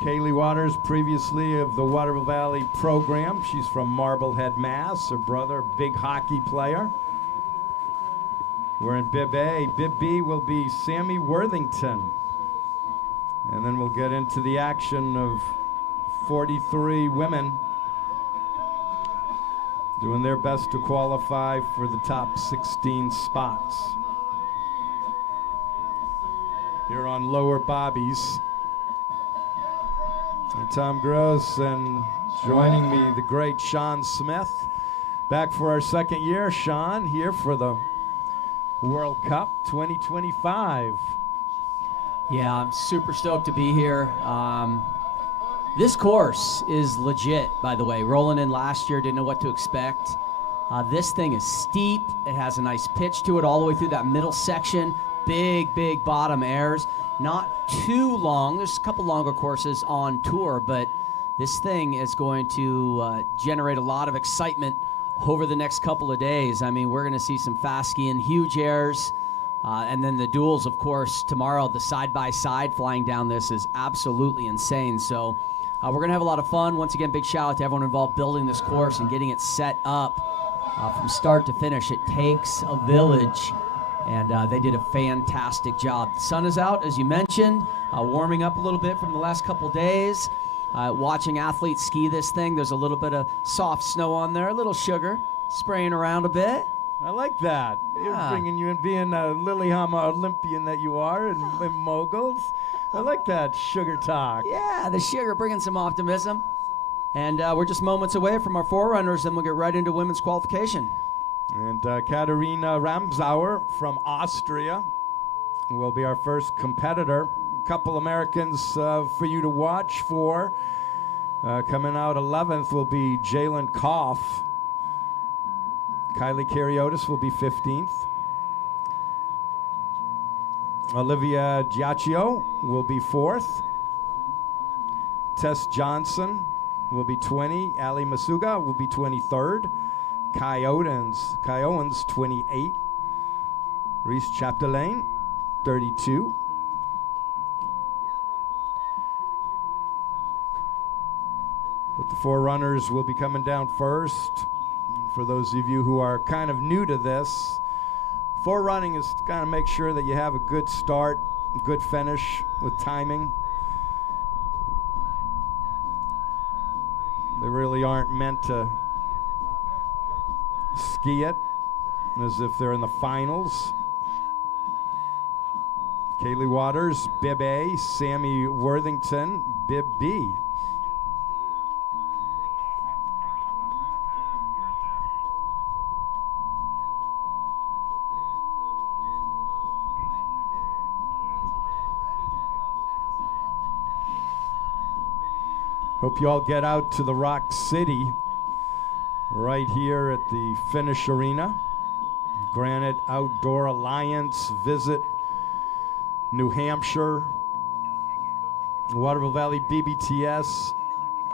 Kaylee Waters, previously of the Waterville Valley program. She's from Marblehead, Mass. Her brother, big hockey player. We're in Bib A. Bib B will be Sammy Worthington. And then we'll get into the action of 43 women doing their best to qualify for the top 16 spots. Here on lower bobbies. I'm Tom Gross, and joining me, the great Sean Smith. Back for our second year. Sean, here for the World Cup 2025. Yeah, I'm super stoked to be here. This course is legit, by the way. Rolling in last year, didn't know what to expect. This thing is steep. It has a nice pitch to it all the way through that middle section. Big bottom airs. Not too long. There's a couple longer courses on tour, but this thing is going to generate a lot of excitement over the next couple of days. I mean, we're going to see some fast skiing, huge airs, and then the duels, of course, tomorrow. The side-by-side flying down this is absolutely insane. So we're going to have a lot of fun. Once again, big shout out to everyone involved building this course and getting it set up from start to finish. It takes a village. And they did a fantastic job. The sun is out, as you mentioned, warming up a little bit from the last couple days. Watching athletes ski this thing, there's a little bit of soft snow on there, a little sugar spraying around a bit. I like that. Yeah. You're bringing you in, being a Lillehammer Olympian that you are, and Moguls. I like that sugar talk. Yeah, the sugar bringing some optimism. And we're just moments away from our Forerunners, and we'll get right into women's qualification. And Katharina Ramsauer from Austria will be our first competitor. A couple Americans for you to watch for. Coming out 11th will be Jalen Koff. Kylie Kariotis will be 15th. Olivia Giacchio will be 4th. Tess Johnson will be 20. Ali Masuga will be 23rd. Kai Owens, 28. Reese Chapdelaine, 32. But the Forerunners will be coming down first. For those of you who are kind of new to this, forerunning is to kind of make sure that you have a good start, good finish with timing. They really aren't meant to ski it as if they're in the finals. Kaylee Waters, Bib A, Sammy Worthington, Bib B. Hope you all get out to the Rock City right here at the Finnish Arena. Granite Outdoor Alliance, visit New Hampshire, Waterville Valley BBTS,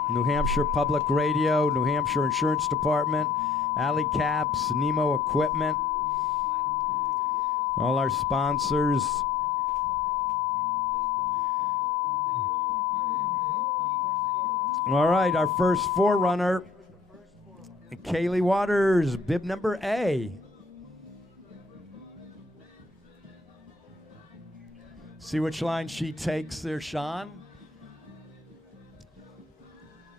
New Hampshire Public Radio, New Hampshire Insurance Department, Alley Caps, Nemo Equipment, all our sponsors. All right, our first forerunner, Kaylee Waters, bib number A. See which line she takes there, Sean.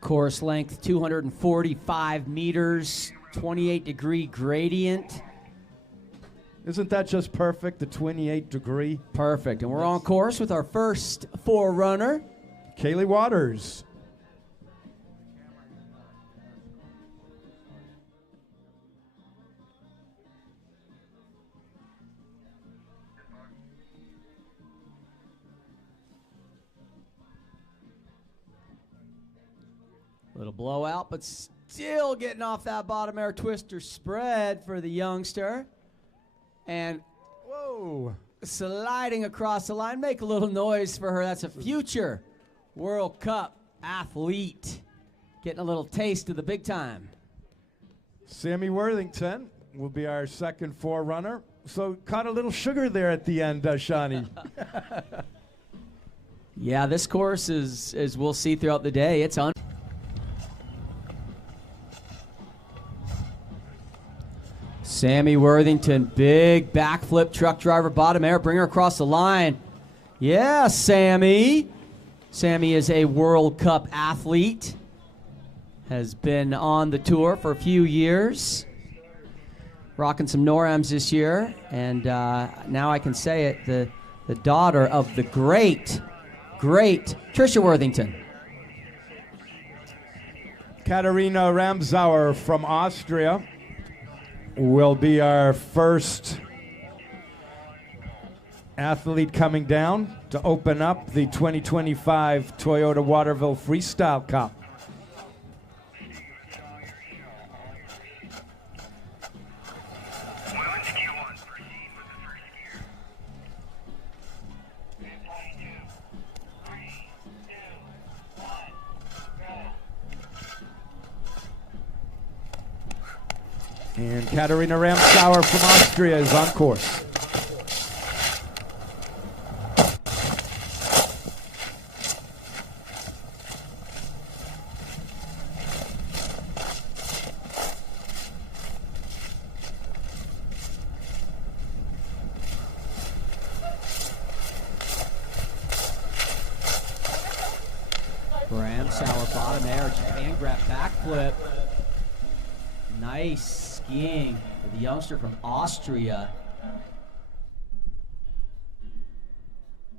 Course length 245 meters, 28-degree gradient. Isn't that just perfect, the 28-degree? Perfect, and we're on course with our first forerunner. Kaylee Waters. Little blowout, but still getting off that bottom air twister spread for the youngster. And whoa, sliding across the line. Make a little noise for her. That's a future World Cup athlete. Getting a little taste of the big time. Sammy Worthington will be our second forerunner. So caught a little sugar there at the end, Shani. Yeah, this course is, as we'll see throughout the day, it's on. Sammy Worthington, big backflip truck driver, bottom air, bring her across the line. Yeah, Sammy. Sammy is a World Cup athlete, has been on the tour for a few years, rocking some NORAMs this year, and now I can say it, the daughter of the great Tricia Worthington. Katharina Ramsauer from Austria will be our first athlete coming down to open up the 2025 Toyota Waterville Freestyle Cup. And Katharina Ramsauer from Austria is on course. Ramsauer bottom air, Japan grab backflip. Nice skiing for the youngster from Austria.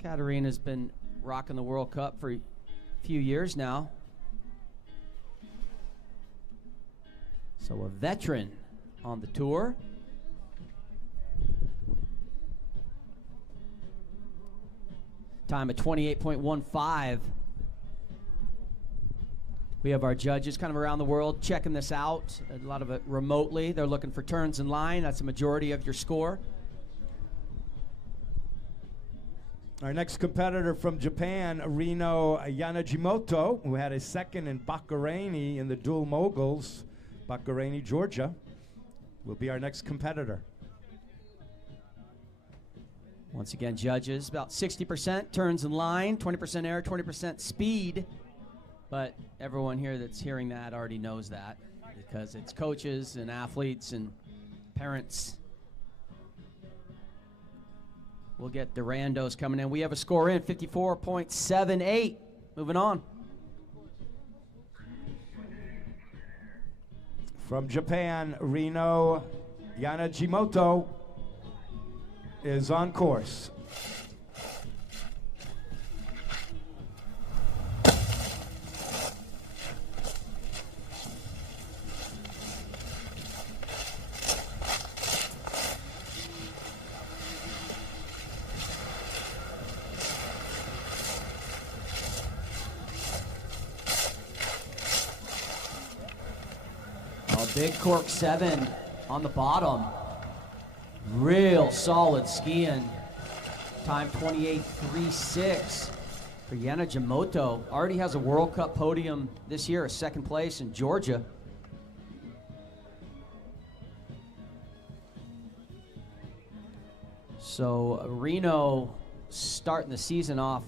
Katharina's been rocking the World Cup for a few years now. So a veteran on the tour. Time at 28.15. We have our judges kind of around the world checking this out, a lot of it remotely. They're looking for turns in line. That's the majority of your score. Our next competitor from Japan, Rino Yanagimoto, who had a second in Baccarani in the dual moguls, Baccarani, Georgia, will be our next competitor. Once again, judges, about 60% turns in line, 20% air, 20% speed. But everyone here that's hearing that already knows that because it's coaches and athletes and parents. We'll get the randos coming in. We have a score in, 54.78. Moving on. From Japan, Rino Yanagimoto is on course. Big cork 7 on the bottom. Real solid skiing. Time 28.36 for Yanagimoto. Already has a World Cup podium this year, a second place in Georgia. So Reno starting the season off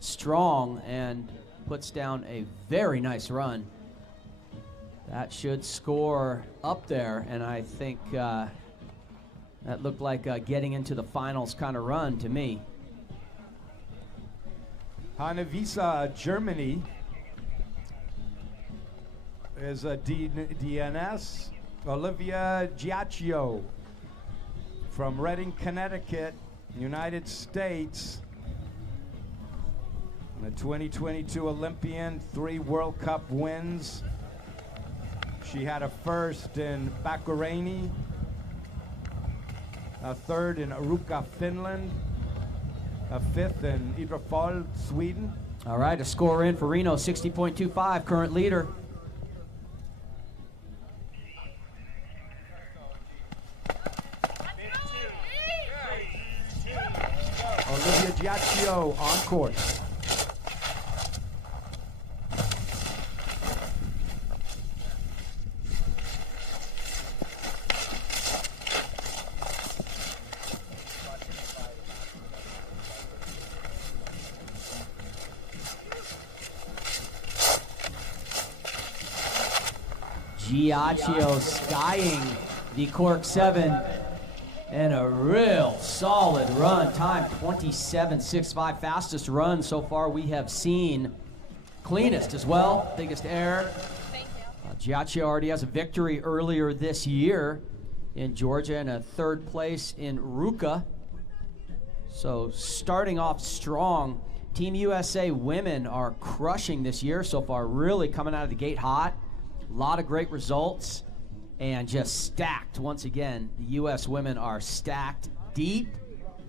strong and puts down a very nice run. That should score up there, and I think that looked like getting into the finals kind of run to me. Hanevisa, Germany, is a DNS. Olivia Giacchio from Reading, Connecticut, United States. A 2022 Olympian, 3 World Cup wins. She had a first in Baccarani, a third in Aruka, Finland, a fifth in Idrefjord, Sweden. All right, a score in for Reno, 60.25, current leader. Olivia Giacchio on course. Giacchio skiing the Cork 7 and a real solid run. Time 27.65, fastest run so far we have seen. Cleanest as well, biggest error. Giacchio already has a victory earlier this year in Georgia and a third place in Ruka. So starting off strong. Team USA women are crushing this year so far, really coming out of the gate hot. A lot of great results and just stacked once again. The US women are stacked deep,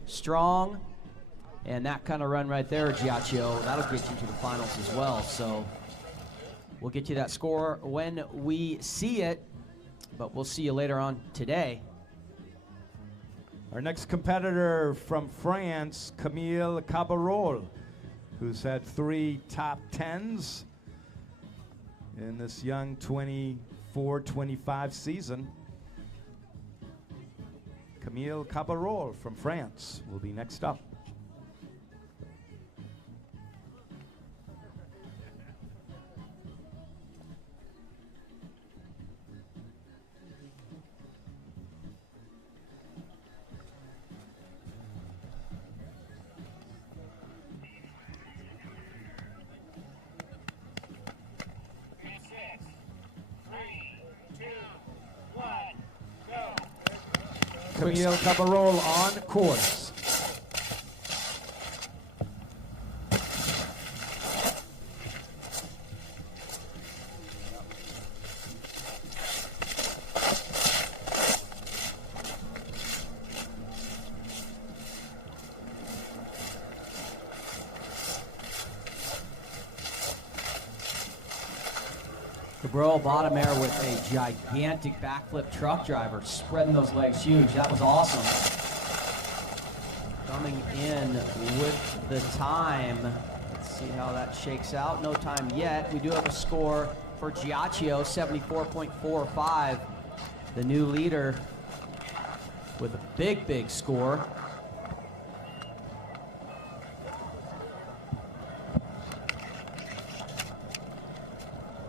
strong, and that kind of run right there, Giacchio, that'll get you to the finals as well. So we'll get you that score when we see it, but we'll see you later on today. Our next competitor from France, Camille Cabarol, who's had 3 top 10s in this young 24-25 season. Camille Cabarol from France will be next up. Camille Cabarol on course. Cabral bottom air with a gigantic backflip truck driver, spreading those legs huge. That was awesome. Coming in with the time. Let's see how that shakes out. No time yet. We do have a score for Giacchio, 74.45. The new leader with a big, big score.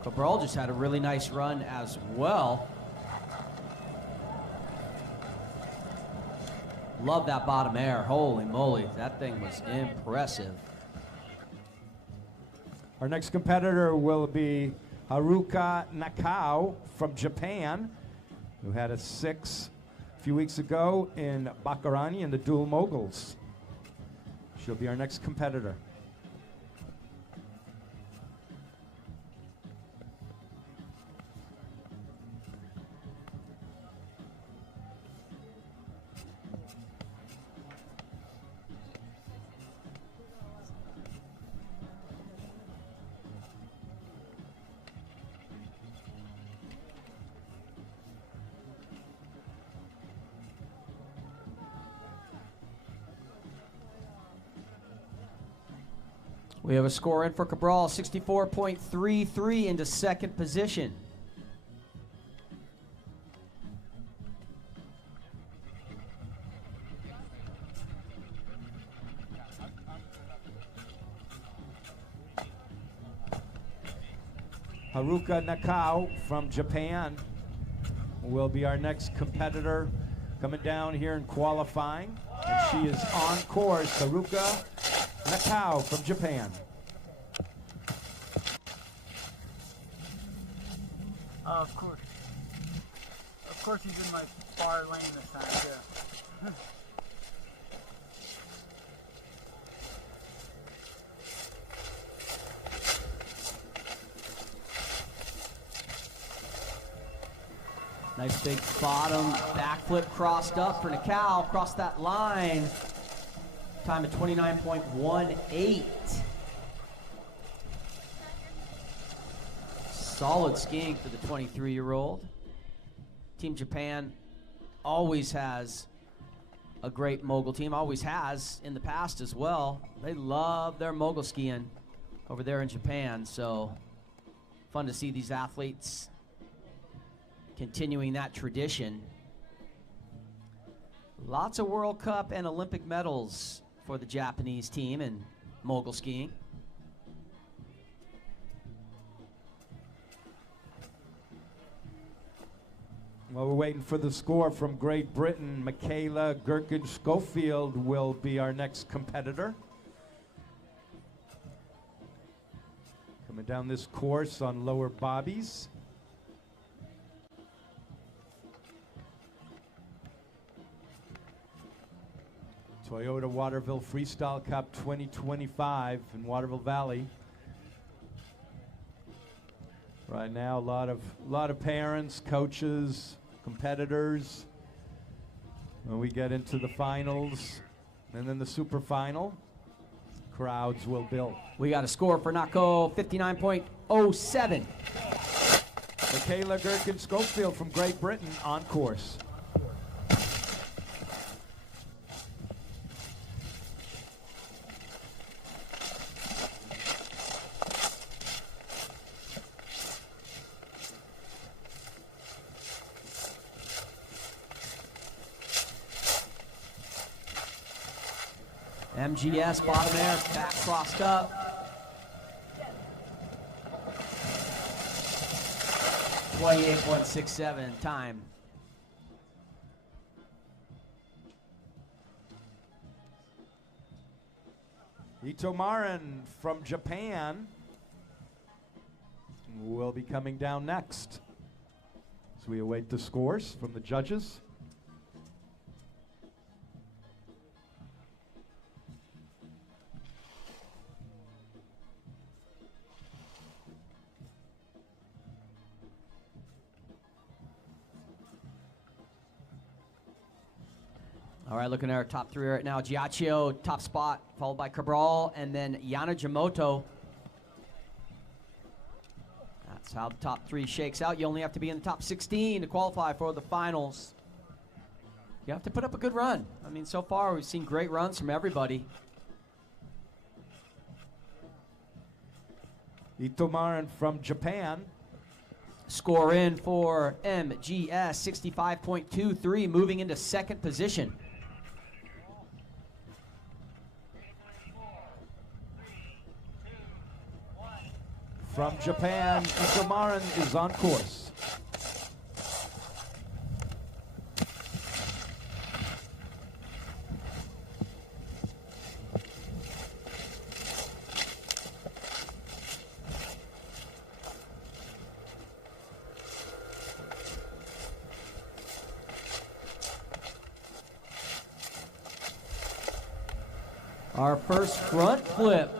Cabral just had a really nice run as well. Love that bottom air. Holy moly, that thing was impressive. Our next competitor will be Haruka Nakao from Japan, who had a 6 a few weeks ago in Bakarani in the dual moguls. She'll be our next competitor. We have a score in for Cabral, 64.33 into second position. Haruka Nakao from Japan will be our next competitor coming down here in qualifying. And she is on course, Haruka Nakao from Japan. Of course. Of course he's in my far lane this time, too. Nice big bottom backflip crossed up for Nakao, across that line. Time at 29.18. Solid skiing for the 23-year-old. Team Japan always has a great mogul team, always has in the past as well. They love their mogul skiing over there in Japan, so fun to see these athletes continuing that tradition. Lots of World Cup and Olympic medals for the Japanese team in mogul skiing. While we're waiting for the score from Great Britain, Michaela Gherkin-Schofield will be our next competitor. Coming down this course on lower bobbies. Toyota Waterville Freestyle Cup 2025 in Waterville Valley. Right now, a lot of parents, coaches, competitors. When we get into the finals and then the super final, crowds will build. We got a score for Nako, 59.07. Michaela Gherkin-Schofield from Great Britain on course. MGS, bottom air, back crossed up. .67 time. Itomaran from Japan will be coming down next as we await the scores from the judges. All right, looking at our top three right now. Giacchio, top spot, followed by Cabral, and then Yana Jamoto. That's how the top three shakes out. You only have to be in the top 16 to qualify for the finals. You have to put up a good run. I mean, so far we've seen great runs from everybody. Itomaran from Japan. Score in for MGS, 65.23, moving into second position. From Japan, Itomaran is on course. Our first front flip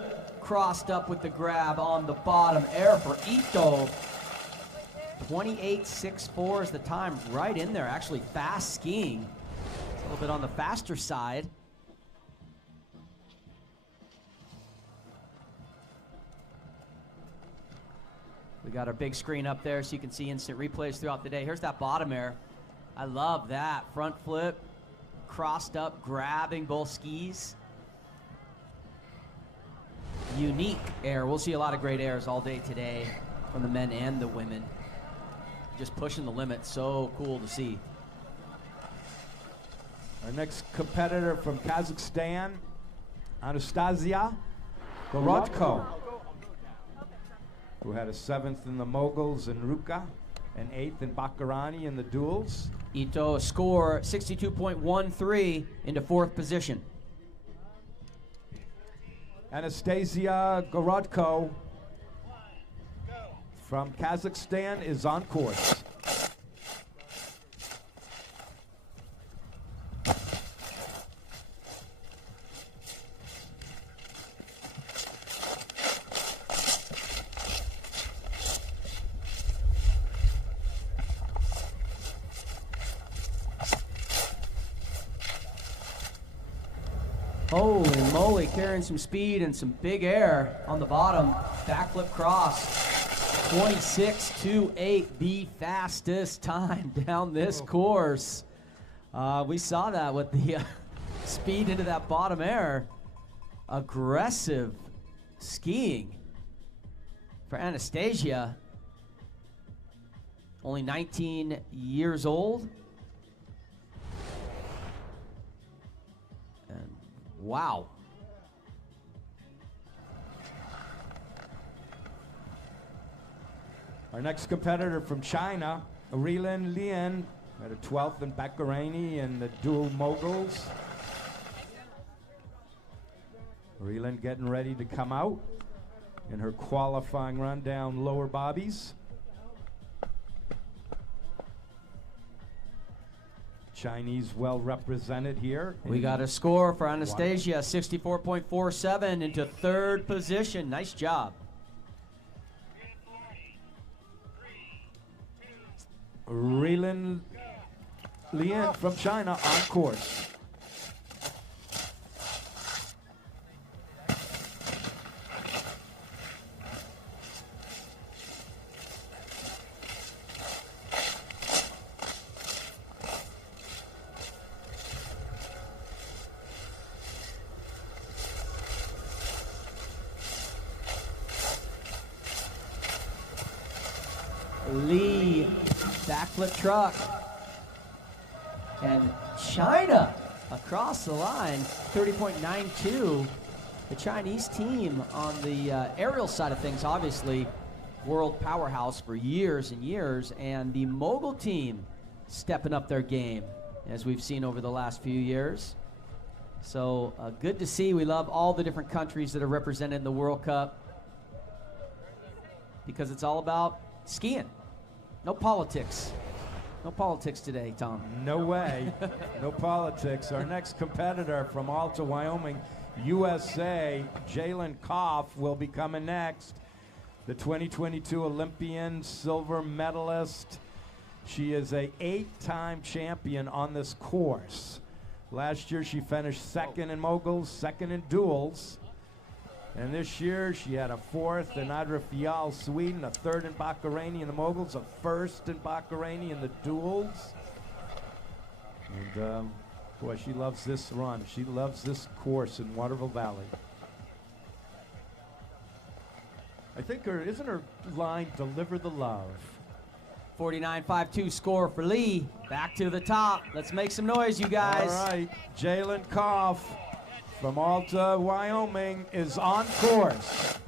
crossed up with the grab on the bottom air for Ito. 28.64 is the time, right in there. Actually fast skiing. It's a little bit on the faster side. We got our big screen up there so you can see instant replays throughout the day. Here's that bottom air. I love that. Front flip, crossed up, grabbing both skis. Unique air. We'll see a lot of great airs all day today from the men and the women. Just pushing the limit. So cool to see. Our next competitor from Kazakhstan, Anastasia Gorodko, who had a 7th in the Moguls in Ruka and 8th in Bakarani in the duels. Ito score 62.13 into 4th position. Anastasia Gorodko from Kazakhstan is on course. Holy moly, carrying some speed and some big air on the bottom. Backflip cross. 26.28, the fastest time down this course. We saw that with the speed into that bottom air. Aggressive skiing for Anastasia. Only 19 years old. And wow. Our next competitor from China, Rilin Lian At a 12th in Baccarani and the dual moguls. Reeland getting ready to come out in her qualifying run down lower bobbies. Chinese well represented here. We got a score for Anastasia, 64.47 into third position. Nice job. Reeland Lian from China on course. Lee, backflip truck. And China across the line, 30.92. The Chinese team on the aerial side of things, obviously, world powerhouse for years and years. And the Mogul team stepping up their game, as we've seen over the last few years. So good to see. We love all the different countries that are represented in the World Cup, because it's all about skiing. No politics. No politics today, Tom. No way. No politics. Our next competitor from Alta, Wyoming, USA, Jalen Koff, will be coming next. The 2022 Olympian silver medalist. She is a 8-time champion on this course. Last year she finished second in moguls, second in duels. And this year she had a 4th in Waterville, Sweden, a 3rd in Baccarani in the moguls, a 1st in Baccarani in the duels. And boy, she loves this run. She loves this course in Waterville Valley. I think isn't her line "Deliver the Love"? 49.52 score for Lee. Back to the top. Let's make some noise, you guys. All right, Jalen Koff from Alta, Wyoming is on course.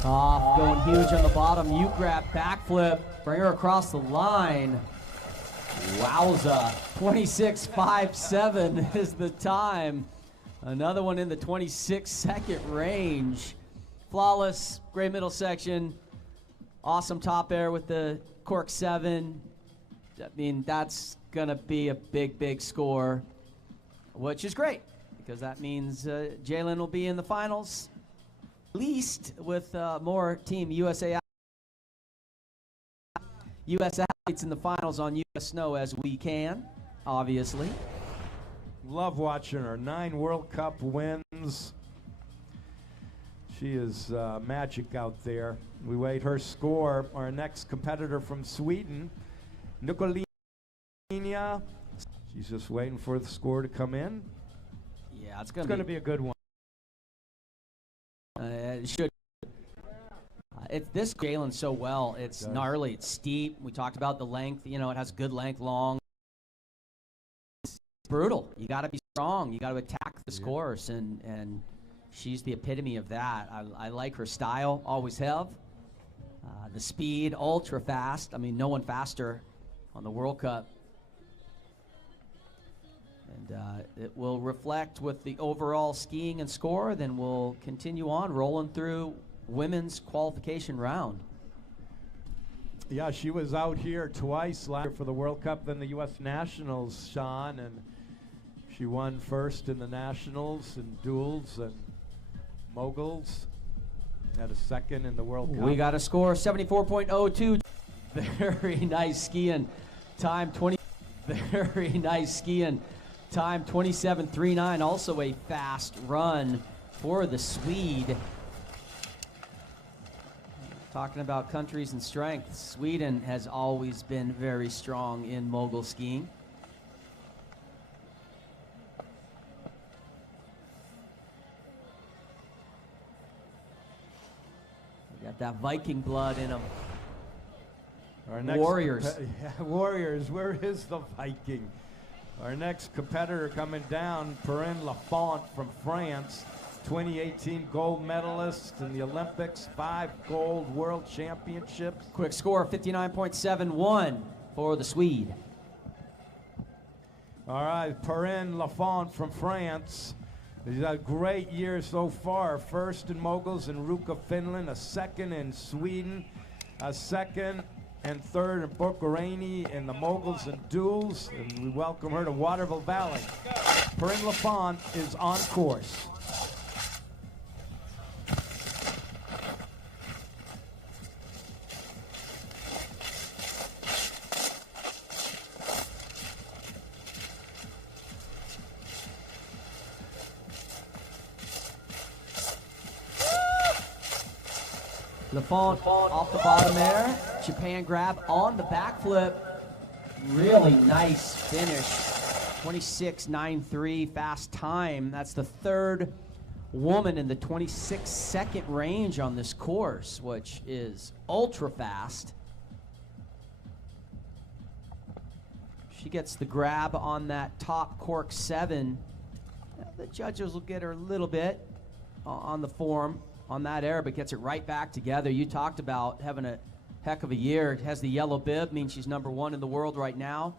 Koff going huge on the bottom. You grab backflip. Bring her across the line. Wowza. 26.57 is the time. Another one in the 26-second range. Flawless, great middle section. Awesome top air with the cork 7. I mean, that's going to be a big, big score, which is great, because that means Jalen will be in the finals, at least with more Team USA athletes in the finals on U.S. snow as we can, obviously. Love watching her. 9 World Cup wins. She is magic out there. We wait her score. Our next competitor from Sweden, Nicolina. She's just waiting for the score to come in. Yeah, it's going to be a good one. It should. This Jalen so well. It's gnarly. It's steep. We talked about the length. You know, it has good length, long. It's brutal. You got to be strong. You got to attack this course, and she's the epitome of that. I like her style. Always have. The speed, ultra fast. I mean, no one faster on the World Cup. And it will reflect with the overall skiing and score. Then we'll continue on rolling through women's qualification round. Yeah, she was out here twice last year for the World Cup, then the U.S. Nationals, Sean, and she won first in the Nationals and duels and moguls. Had a second in the World Cup. We got a score 74.02. Very nice skiing time. Very nice skiing time. 27.39. Also a fast run for the Swede. Talking about countries and strength, Sweden has always been very strong in mogul skiing. We got Got that Viking blood in them. Our next Warriors. Warriors, where is the Viking? Our next competitor coming down, Perrine Lafont from France, 2018 gold medalist in the Olympics, 5 gold world championships. Quick score, 59.71 for the Swede. All right, Perrine Lafont from France. He's had a great year so far. First in Moguls in Ruka, Finland, a second in Sweden, a second and third in Bucharani in the Moguls and duels. And we welcome her to Waterville Valley. Perrine Lafont is on course. Lafont off the bottom there. Japan grab on the backflip. Really nice finish. 26.93 fast time. That's the third woman in the 26-second range on this course, which is ultra fast. She gets the grab on that top cork 7. The judges will get her a little bit on the form on that air, but gets it right back together. You talked about having a heck of a year. Has the yellow bib, means she's #1 in the world right now.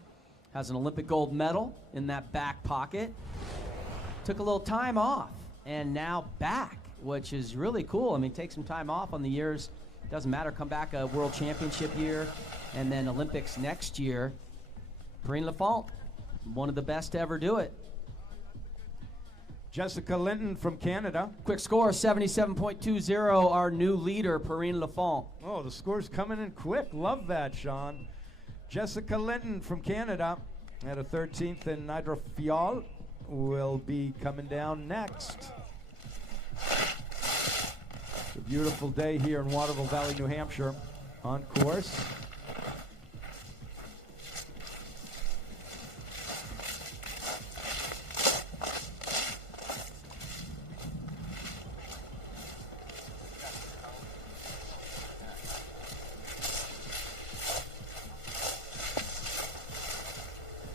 Has an Olympic gold medal in that back pocket. Took a little time off and now back, which is really cool. I mean, take some time off on the years. Doesn't matter, come back a world championship year and then Olympics next year. Perrine Lafont, one of the best to ever do it. Jessica Linton from Canada. Quick score, 77.20, our new leader, Perrine Lafont. Oh, the score's coming in quick. Love that, Sean. Jessica Linton from Canada at a 13th in Nidra Fial will be coming down next. It's a beautiful day here in Waterville Valley, New Hampshire, on course.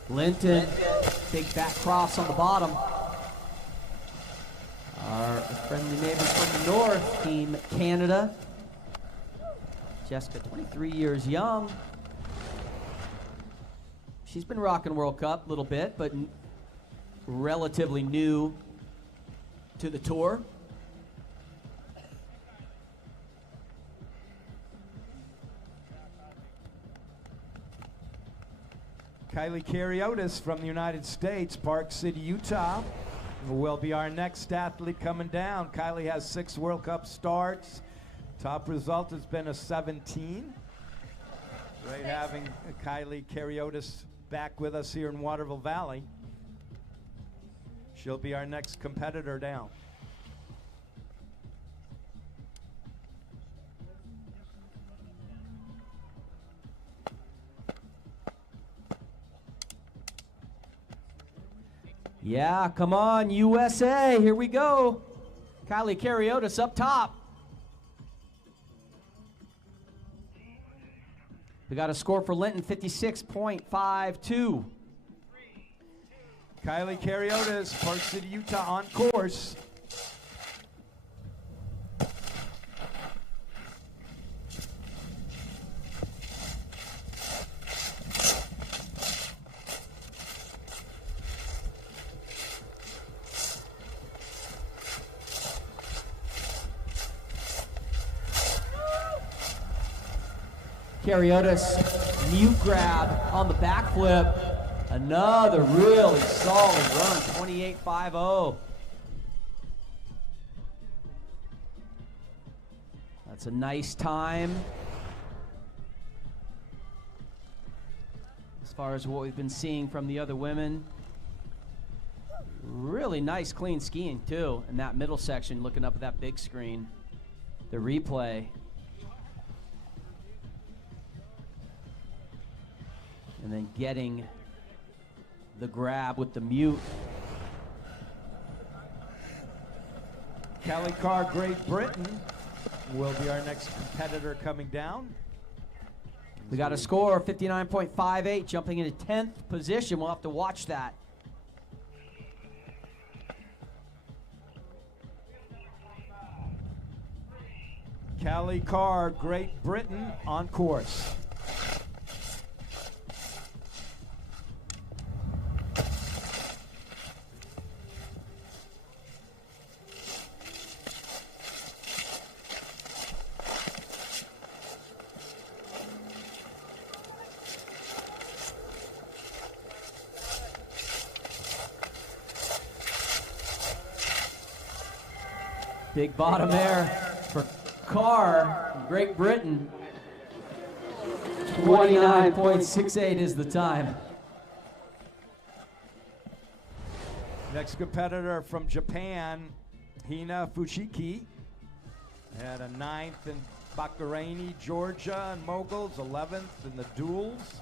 Linton, big back cross on the bottom. Our friendly neighbors from the north, Team Canada. Jessica, 23 years young. She's been rocking World Cup a little bit, but relatively new to the tour. Kylie Kariotis from the United States, Park City, Utah, will be our next athlete coming down. Kylie has 6 World Cup starts. Top result has been a 17. Great having Kylie Kariotis back with us here in Waterville Valley. She'll be our next competitor down. Yeah, come on, USA, here we go. Kylie Kariotis up top. We got a score for Linton, 56.52. Kylie Kariotis, Park City, Utah, on course. Kariotis, mute grab on the backflip. Another really solid run, 28.50. That's a nice time. As far as what we've been seeing from the other women. Really nice clean skiing too in that middle section, looking up at that big screen. The replay. And then getting the grab with the mute. Kelly Carr, Great Britain. will be our next competitor coming down. We got a score of 59.58, jumping into 10th position. We'll have to watch that. Callie Carr, Great Britain, on course. Big bottom there for Carr, Great Britain. 29.68 is the time. Next competitor from Japan, Hina Fushiki. Had a 9th in Bakarani, Georgia, and Moguls, 11th in the duels.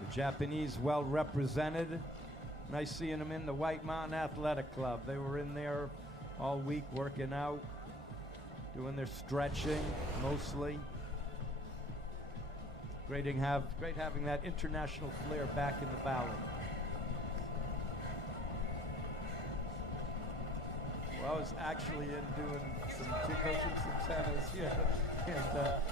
The Japanese well represented. Nice seeing them in the White Mountain Athletic Club. They were in there all week working out, doing their stretching mostly. Great having that international flair back in the valley. Well, I was actually in doing some tennis, yeah. And,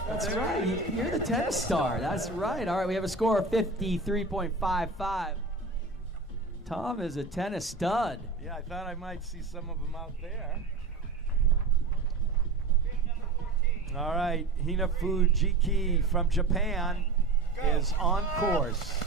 that's right, you're the tennis star, that's right. All right, we have a score of 53.55. Tom is a tennis stud. Yeah, I thought I might see some of them out there. All right, Hina Fujiki from Japan is on course.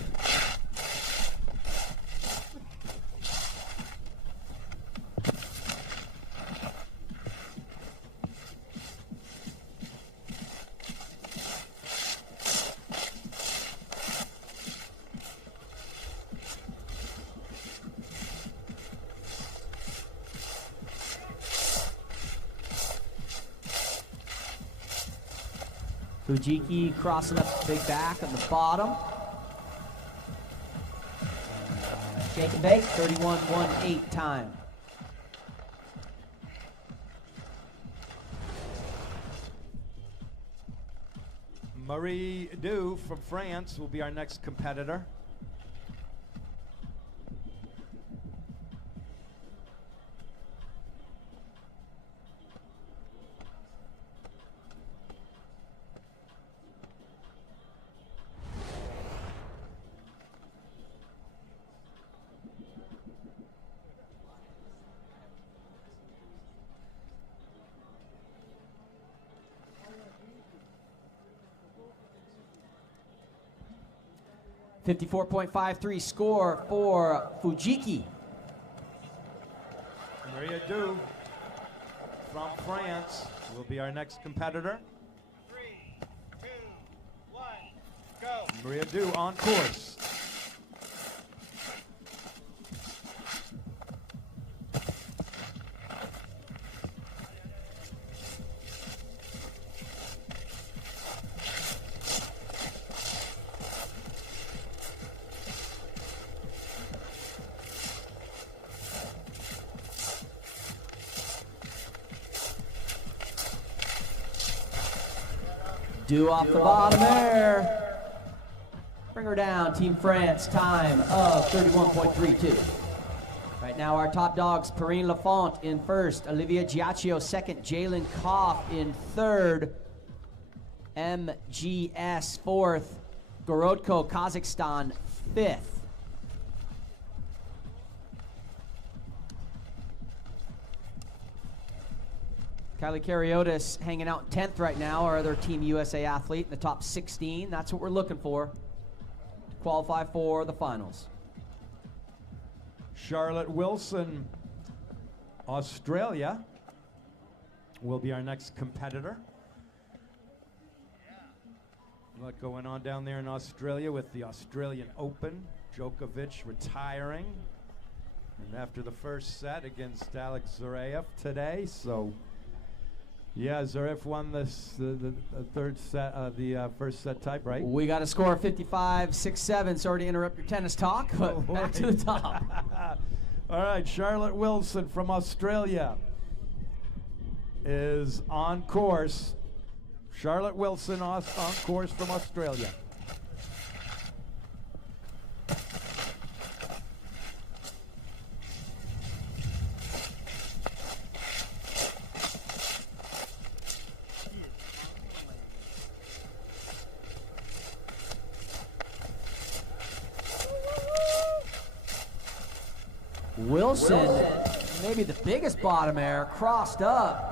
Fujiki crossing up the big back on the bottom. Shake and bake, 31.18 time. Marie Du from France will be our next competitor. .53 score for Fujiki. Maria Du from France will be our next competitor. 3, 2, 1, go. Maria Du on course. Du off the bottom there. Bring her down, Team France, time of 31.32. Right now our top dogs, Perrine Lafont in first, Olivia Giacchio second, Jalen Koff in third, MGS fourth, Gorodko, Kazakhstan fifth. Kylie Kariotis hanging out in 10th right now, our other Team USA athlete in the top 16. That's what we're looking for to qualify for the finals. Charlotte Wilson, Australia, will be our next competitor. A lot going on down there in Australia with the Australian Open. Djokovic retiring. And after the first set against Alex Zverev today, so yeah, Zverev won the third set, the first set type, right? We got a score of 55-6-7. Sorry to interrupt your tennis talk, but back to the top. All right, Charlotte Wilson from Australia. is on course. Charlotte Wilson on course from Australia. Wilson, maybe the biggest bottom air, crossed up.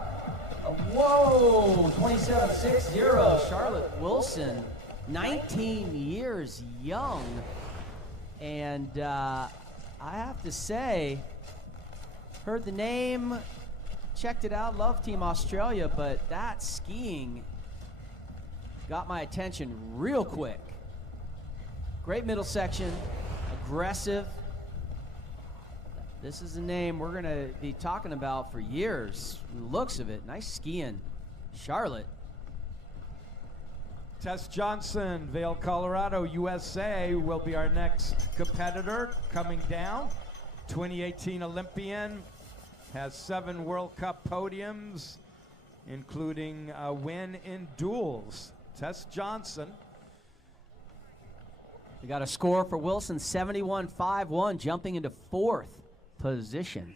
Whoa, 27.60. Charlotte Wilson, 19 years young. And I have to say, heard the name, checked it out, love Team Australia, but that skiing got my attention real quick. Great middle section, aggressive. This is a name we're going to be talking about for years. The looks of it, nice skiing. Charlotte. Tess Johnson, Vail, Colorado, USA will be our next competitor coming down. 2018 Olympian, has 7 World Cup podiums, including a win in duels. Tess Johnson. We got a score for Wilson, 71.51, jumping into 4th position.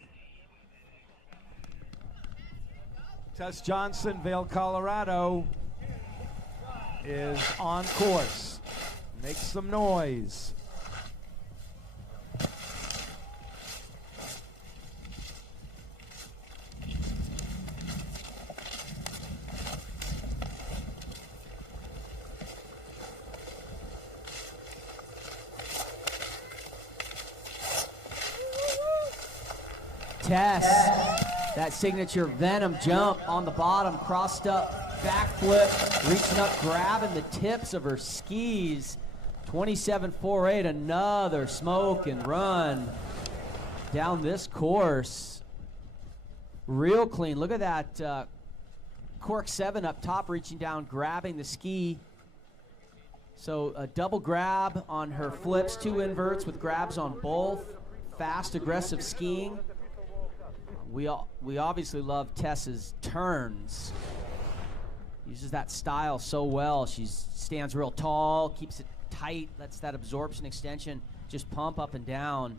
Tess Johnson, Vail, Colorado, is on course. Make some noise. Tess, that signature Venom jump on the bottom, crossed up, backflip, reaching up, grabbing the tips of her skis. 27.48, another smoke and run down this course. Real clean. Look at that cork 7 up top, reaching down, grabbing the ski. So a double grab on her flips, 2 inverts with grabs on both. Fast, aggressive skiing. We obviously love Tess's turns. Uses that style so well. She stands real tall, keeps it tight, lets that absorption extension just pump up and down.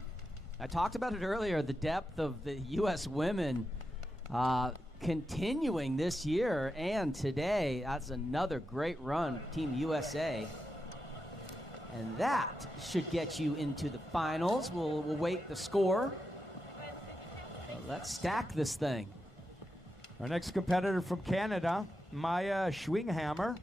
I talked about it earlier, the depth of the U.S. women continuing this year and today. That's another great run, Team USA. And that should get you into the finals. We'll wait the score. Let's stack this thing. Our next competitor from Canada, Maya Schwinghammer.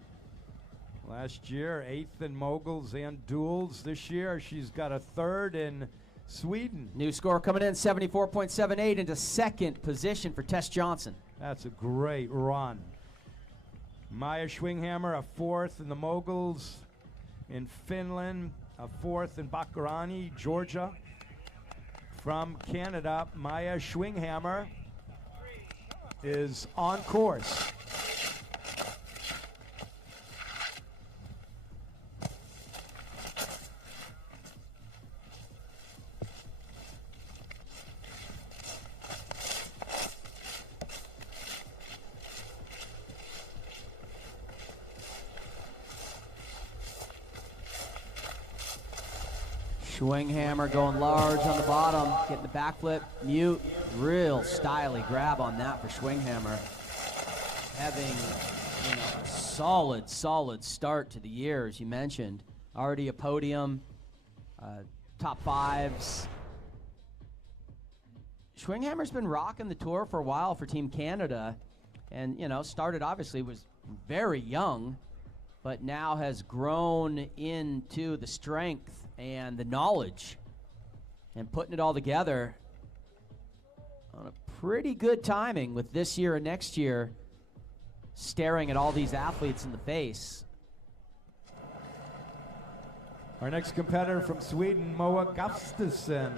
Last year, 8th in Moguls and duels. This year, she's got a 3rd in Sweden. New score coming in, 74.78 into 2nd position for Tess Johnson. That's a great run. Maya Schwinghammer, a 4th in the Moguls in Finland, a 4th in Bakarani, Georgia. From Canada, Maya Schwinghammer is on course. Schwinghammer going large on the bottom, getting the backflip, mute, real styly grab on that for Schwinghammer. Having, a solid start to the year, as you mentioned. Already a podium, top 5s. Schwinghammer's been rocking the tour for a while for Team Canada, and started obviously was very young, but now has grown into the strength and the knowledge and putting it all together on a pretty good timing with this year and next year, staring at all these athletes in the face. Our next competitor from Sweden, Moa Gustafsson,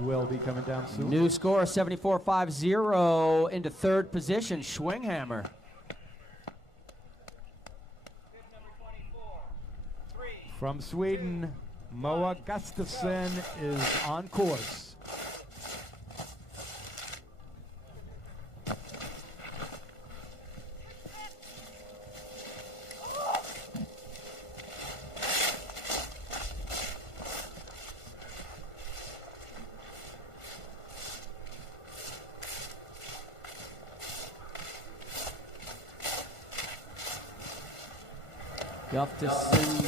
will be coming down soon. New score, 74.50 into 3rd position, Schwinghammer. From Sweden, Moa Gustafsson is on course. Gustafson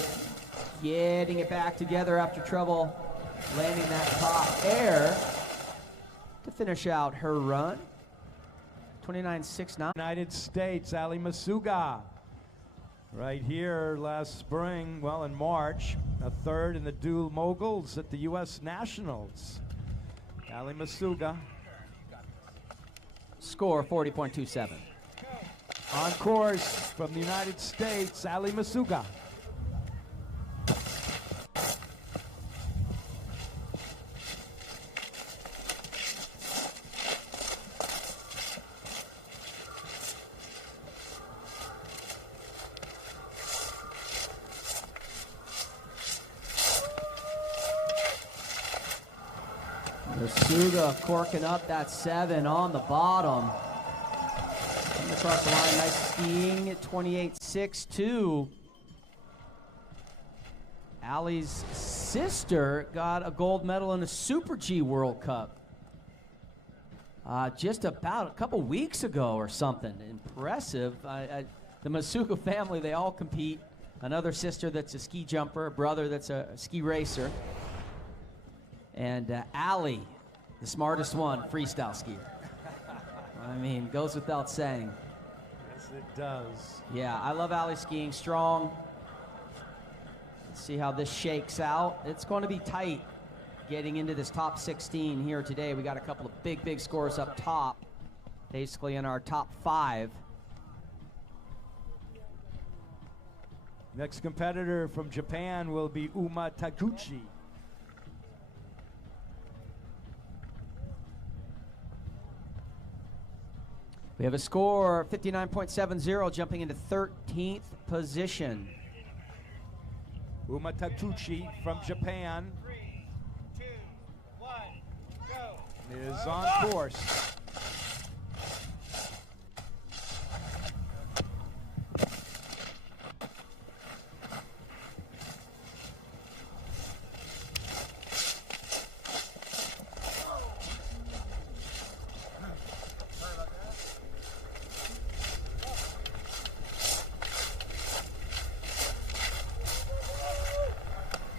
getting it back together after trouble, landing that top air to finish out her run. 29.69. United States, Ali Masuga. Right here last spring, well, in March, a third in the dual moguls at the U.S. Nationals. Ali Masuga. Score 40.27. On course from the United States, Ali Masuga. Masuga corking up that 7 on the bottom. Coming across the line, nice skiing at 28.62. Ali's sister got a gold medal in the Super G World Cup just about a couple weeks ago or something. Impressive. The Masuga family, they all compete. Another sister that's a ski jumper, a brother that's a ski racer. And Ali, the smartest one, freestyle skier. I mean, goes without saying. Yes, it does. Yeah, I love Ali skiing strong. Let's see how this shakes out. It's going to be tight getting into this top 16 here today. We got a couple of big scores up top, basically in our top 5. Next competitor from Japan will be Uma Taguchi. We have a score 59.70, jumping into 13th position. Uma Taguchi from Japan 3, 2, 1, go. is on course.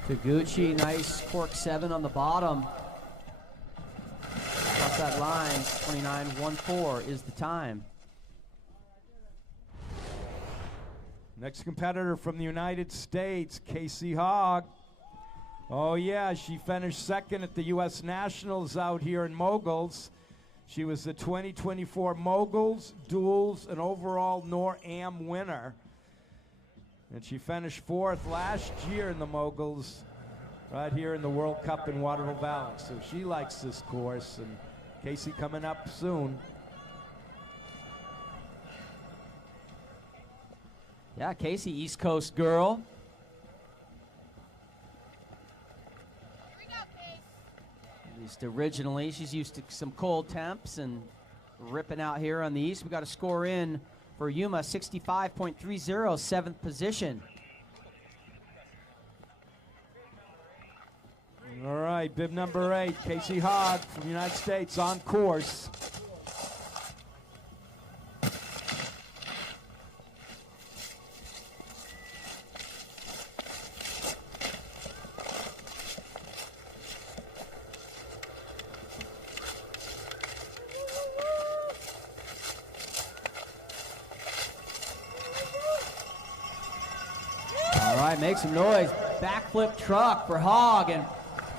Taguchi, nice cork 7 on the bottom. Across that line, 29.14 is the time. Next competitor from the United States, Casey Hogg. Oh yeah, she finished second at the U.S. Nationals out here in Moguls. She was the 2024 Moguls, Duels, and overall Nor-Am winner. And she finished 4th last year in the Moguls, right here in the World Cup in Waterville Valley. So she likes this course, and Casey coming up soon. Yeah, Casey, East Coast girl. At least originally, she's used to some cold temps and ripping out here on the east. We got a score in for Yuma, 65.30, 7th position. All right, bib number 8, Casey Hogg from the United States on course. Make some noise. Backflip truck for Hogg and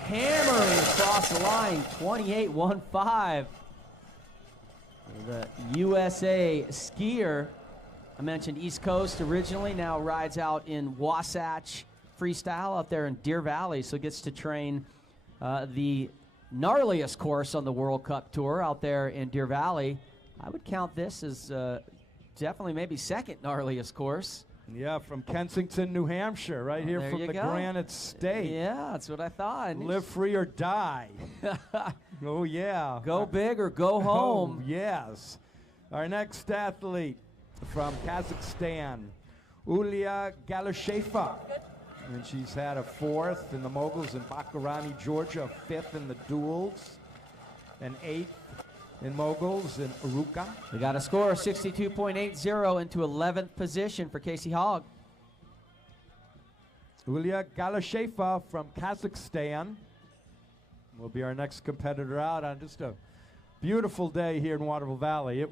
hammering across the line. 28.15. The USA skier, I mentioned East Coast originally, now rides out in Wasatch Freestyle out there in Deer Valley, so gets to train the gnarliest course on the World Cup Tour out there in Deer Valley. I would count this as definitely maybe second gnarliest course. Yeah, from Kensington, New Hampshire, right here from the Granite State. Yeah, that's what I thought. Live free or die. Oh, yeah. Go big or go home. Oh, yes. Our next athlete from Kazakhstan, Ulia Galusheva. And she's had a 4th in the Moguls in Bakarani, Georgia, a 5th in the Duels, an 8th in Moguls in Uruka. We got a score of 62.80 into 11th position for Casey Hogg. Ulia Galasheva from Kazakhstan will be our next competitor out on just a beautiful day here in Waterville Valley.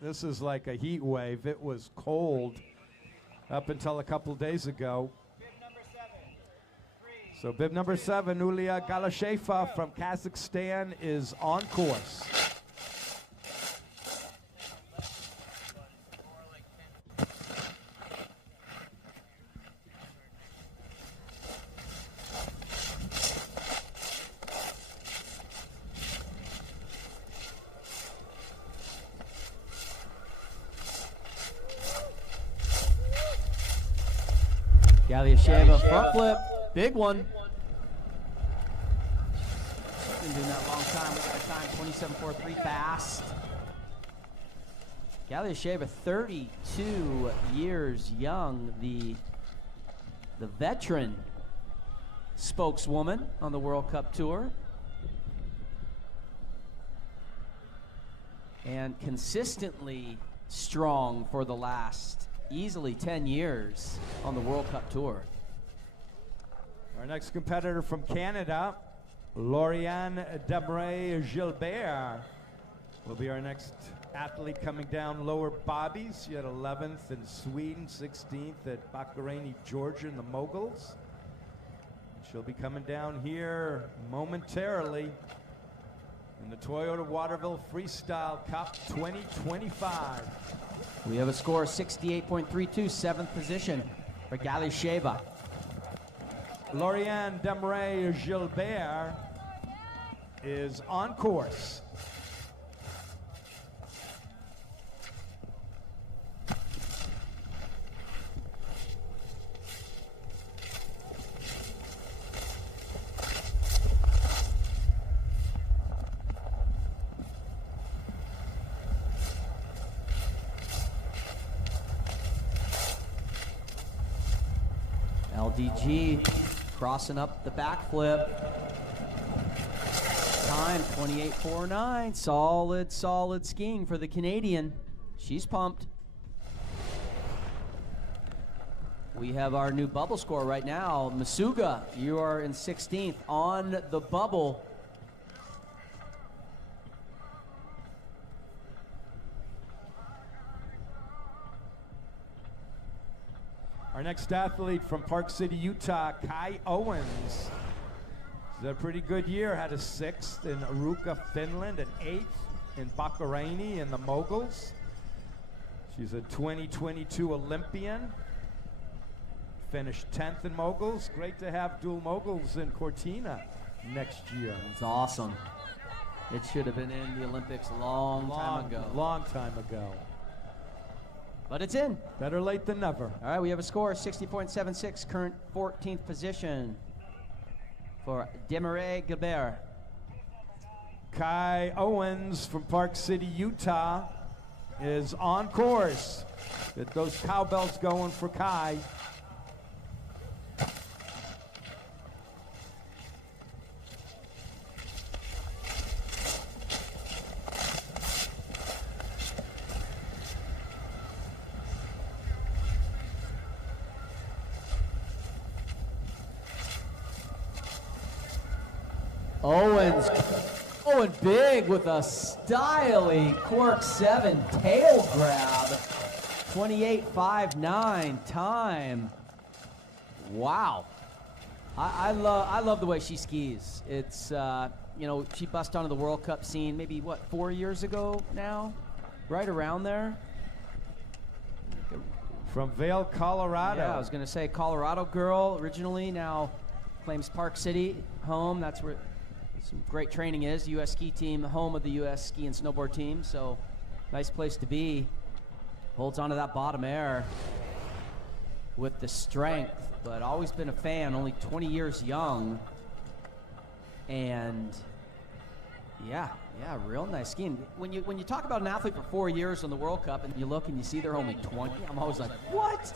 This is like a heat wave. It was cold up until a couple days ago. So bib number 7, Ulia Galasheva from Kazakhstan is on course. Galasheva front flip, big one. Been doing that a long time. We got a time 27.43 fast. Galasheva, 32 years young, the veteran spokeswoman on the World Cup Tour. And consistently strong for the last easily 10 years on the World Cup Tour. Our next competitor from Canada, Lauriane Demray-Gilbert, will be our next athlete coming down lower bobbies. She had 11th in Sweden, 16th at Bahraini, Georgia in the Moguls. She'll be coming down here momentarily in the Toyota Waterville Freestyle Cup 2025. We have a score of 68.32, 7th position for Galasheva. Lauriane Demray-Gilbert is on course. LDG crossing up the backflip. Time 28.49. Solid skiing for the Canadian. She's pumped. We have our new bubble score right now. Masuga, you are in 16th on the bubble. Our next athlete from Park City, Utah, Kai Owens. She's had a pretty good year. Had a 6th in Aruka, Finland, an 8th in Bahraini in the Moguls. She's a 2022 Olympian. Finished 10th in Moguls. Great to have dual Moguls in Cortina next year. It's awesome. It should have been in the Olympics a long time ago. Long time ago. But it's in. Better late than never. All right, we have a score of 60.76, current 14th position for Demray-Gilbert. Kai Owens from Park City, Utah is on course. Get those cowbells going for Kai. Owen big with a styly cork 7 tail grab. 28.59 time. Wow. I love the way she skis. It's she bust onto the World Cup scene maybe 4 years ago now, right around there. From Vail, Colorado. Yeah, I was gonna say Colorado girl originally, now claims Park City home. That's where some great training is. U.S. ski team, home of the U.S. ski and snowboard team. So nice place to be. Holds onto that bottom air with the strength, but always been a fan, only 20 years young. And yeah, real nice skiing. When you talk about an athlete for 4 years on the World Cup and you look and you see they're only 20, I'm always like, what?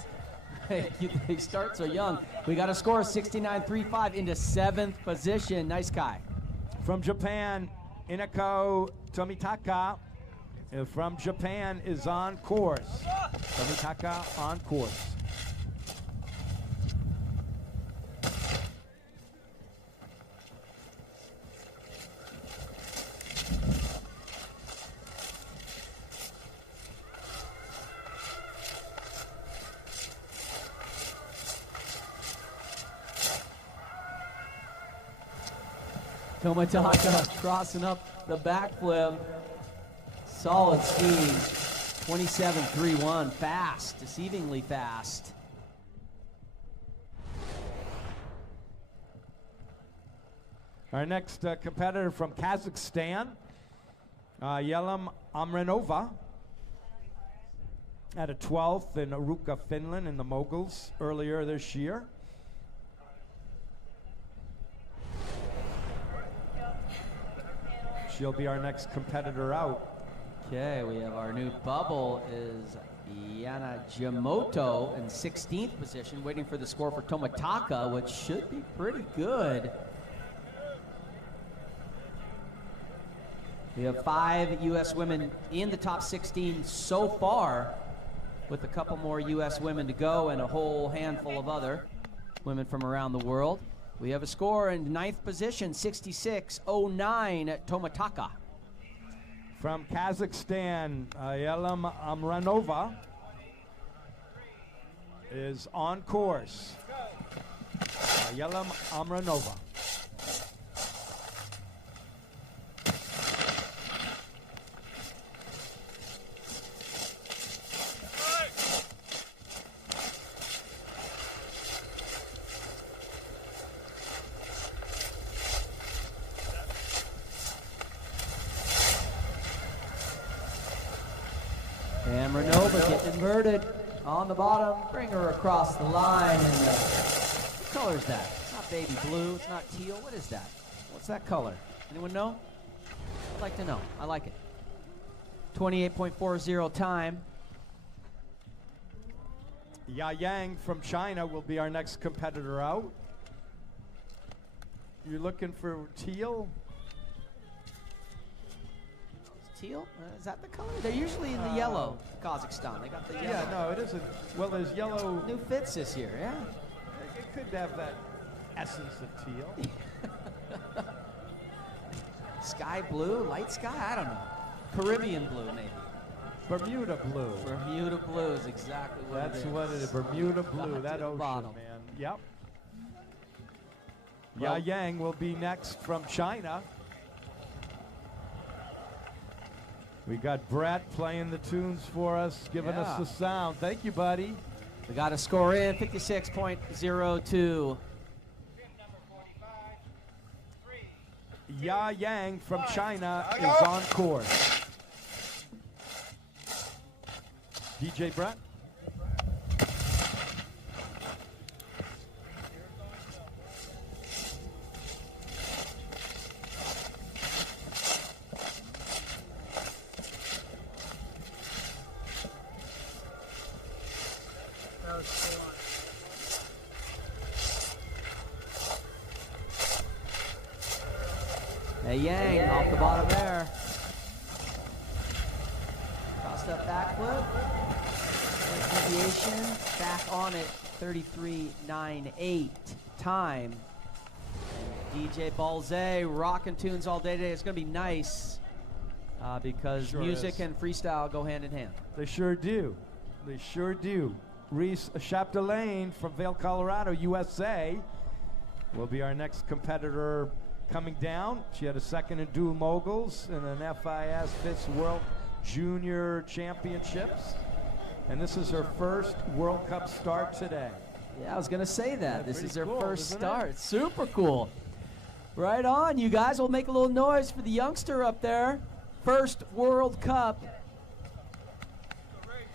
They start so young. We got a score of 69.35 into 7th position. Nice guy. From Japan, Inako Tomitaka from Japan is on course. Tomitaka on course. Tomataka crossing up the backflip. Solid skiing. 27.31. Fast, deceivingly fast. Our next competitor from Kazakhstan, Yelim Amrenova, had a 12th in Aruka, Finland in the Moguls earlier this year. She'll be our next competitor out. Okay, we have our new bubble is Yana Jamoto in 16th position, waiting for the score for Tomataka, which should be pretty good. We have 5 U.S. women in the top 16 so far, with a couple more U.S. women to go and a whole handful of other women from around the world. We have a score in 9th position, 66.09 Tomataka. From Kazakhstan, Yelim Amrenova is on course. Yelim Amrenova. And Renova getting inverted on the bottom. Bring her across the line. And what color is that? It's not baby blue. It's not teal. What is that? What's that color? Anyone know? I'd like to know. I like it. 28.40 time. Ya Yang from China will be our next competitor out. You're looking for teal? Teal? Is that the color? They're usually in the yellow. Kazakhstan. They got the yellow. Yeah, no, it isn't. Well, there's yellow. New fits this year, yeah. It could have that essence of teal. Sky blue, light sky? I don't know. Caribbean blue, maybe. Bermuda blue. Bermuda blue is exactly what it is. That's what it is. Bermuda blue. That ocean, bottom. man. Yep. Well, Ya Yang will be next from China. We got Brett playing the tunes for us, giving us the sound. Thank you, buddy. we got a score in, 56.02. Ya Yang from China is on course. DJ Brett. Hey, Yang off the bottom there. Crossed up backflip. Quick deviation. Back on it. 33.98 time. And DJ Balze rocking tunes all day today. It's going to be nice because Sure music is. and freestyle go hand in hand. They sure do. They sure do. Reese Chapdelaine from Vail, Colorado, USA, will be our next competitor coming down. She had a second in dual moguls in an FIS World Junior Championships. And this is her first World Cup start today. Yeah, I was going to say that. This pretty is her cool, first isn't it? start. Super cool. Right on, you guys. We'll make a little noise for the youngster up there. First World Cup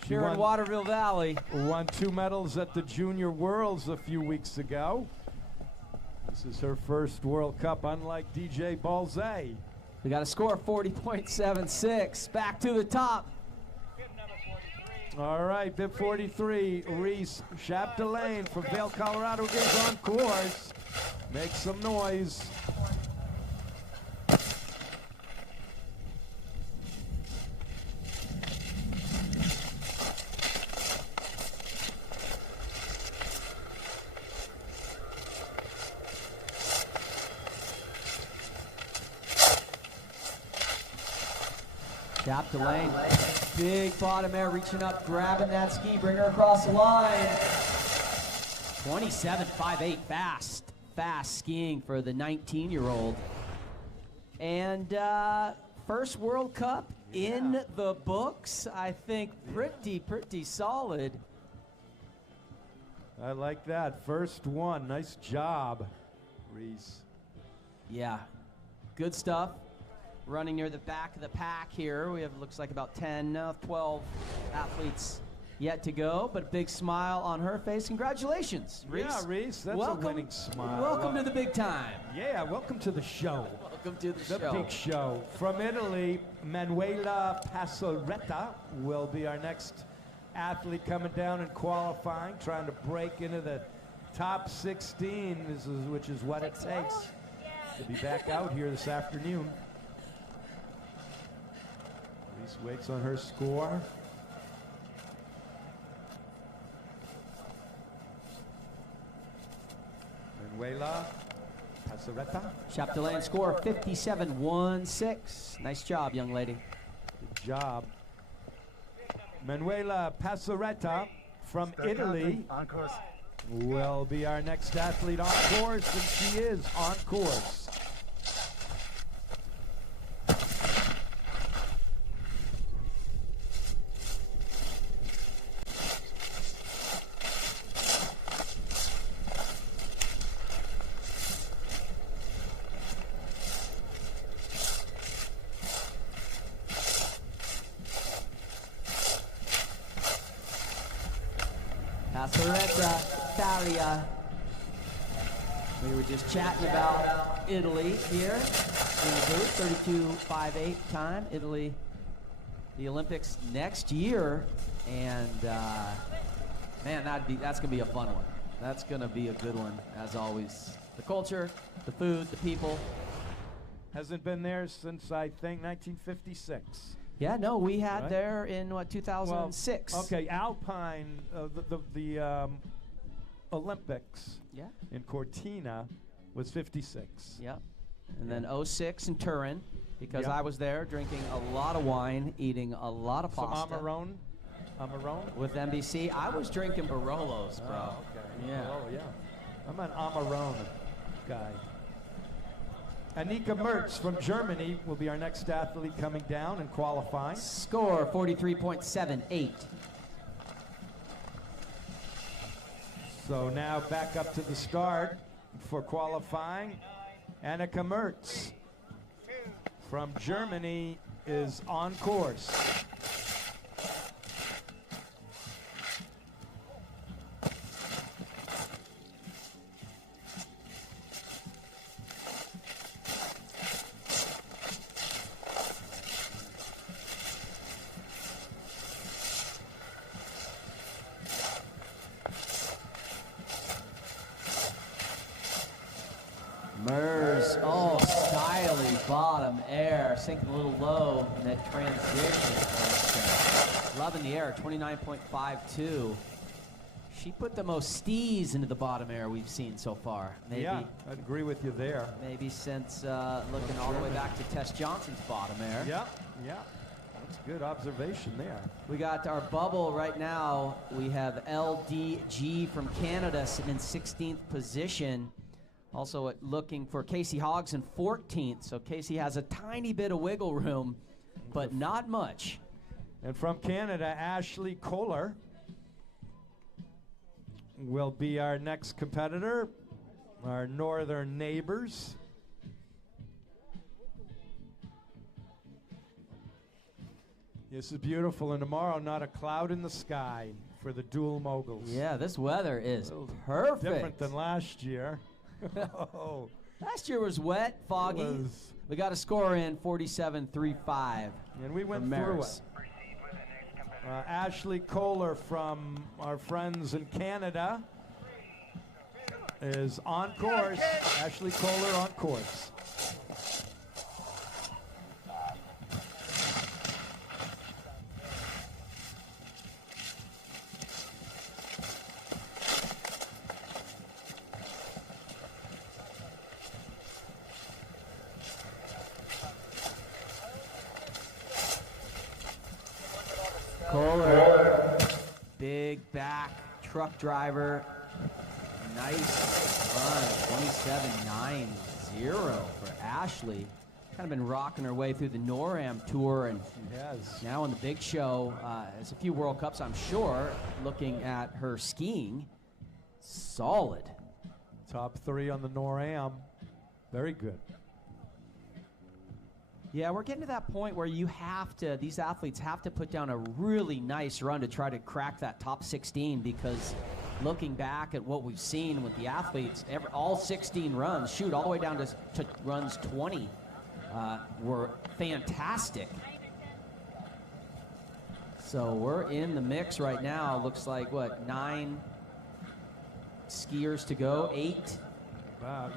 She here in Waterville Valley. won 2 medals at the Junior Worlds a few weeks ago. This is her first World Cup, unlike DJ Balze. We got a score of 40.76. Back to the top. All right, bib 43, Reese Chapdelaine from Vail, Colorado is on course. Make some noise. Chapdelaine, big bottom air, reaching up, grabbing that ski, bring her across the line. 27.58, fast skiing for the 19-year-old. And first World Cup in the books. I think pretty solid. I like that. First one. Nice job, Reese. Yeah, good stuff. Running near the back of the pack here. We have, looks like about 10, 12 athletes yet to go, but a big smile on her face. Congratulations, Reese. Yeah, Reese, that's a winning smile. Welcome to the big time. Yeah, welcome to the show. Welcome to the show. The big show. From Italy, Manuela Passoretta will be our next athlete coming down and qualifying, trying to break into the top 16, which is what it takes to be back out here this afternoon. Reese waits on her score. Manuela Passoretta. Chapdelaine score 57.16. Nice job, young lady. Good job. Manuela Passoretta from Italy On course. will be our next athlete on course, and she is on course. Passoretta, Italia. We were just chatting about Italy here in the booth. 32.58 time. Italy, the Olympics next year, and man, that's gonna be a fun one. That's gonna be a good one, as always. The culture, the food, the people. Hasn't been there since, I think, 1956. Yeah, no, we had Right. there in what 2006. Well, okay, Alpine, the Olympics Yeah. in Cortina was 56. Yep. And then 06 in Turin, because Yep. I was there drinking a lot of wine, eating a lot of Some pasta. Amarone? With NBC. I was drinking Barolos, bro. Oh, okay. Yeah. Oh, yeah. I'm an Amarone guy. Annika Mertz from Germany will be our next athlete coming down and qualifying. Score 43.78. So now back up to the start for qualifying. Annika Mertz from Germany is on course. Mers, oh, styly bottom air, sinking a little low in that transition. Loving the air, 29.52. She put the most stees into the bottom air we've seen so far. Maybe, Yeah, I'd agree with you there. maybe since looking all the way back to Tess Johnson's bottom air. Yeah, yeah. That's a good observation there. We got our bubble right now. We have LDG from Canada sitting in 16th position. Also looking for Casey Hoggs in 14th. So Casey has a tiny bit of wiggle room, but not much. And from Canada, Ashley Kohler will be our next competitor, our northern neighbors. This is beautiful, and tomorrow not a cloud in the sky for the dual moguls. Yeah, this weather is Little perfect. Different than last year. Oh, Last year was wet, foggy. was. We got a score in 47.35. And we went from through Maris. it. Ashley Kohler from our friends in Canada is on course. Ashley Kohler on course. Kohler, big back truck driver. Nice run, 27.90 for Ashley. kind of been rocking her way through the NORAM tour, and She has. now in the big show. Has a few World Cups, I'm sure. Looking at her skiing, solid. Top 3 on the NORAM. Very good. Yeah, we're getting to that point where these athletes have to put down a really nice run to try to crack that top 16, because looking back at what we've seen with the athletes, all 16 runs, shoot, all the way down to runs 20, were fantastic. So we're in the mix right now. Looks like, 9 skiers to go, 8.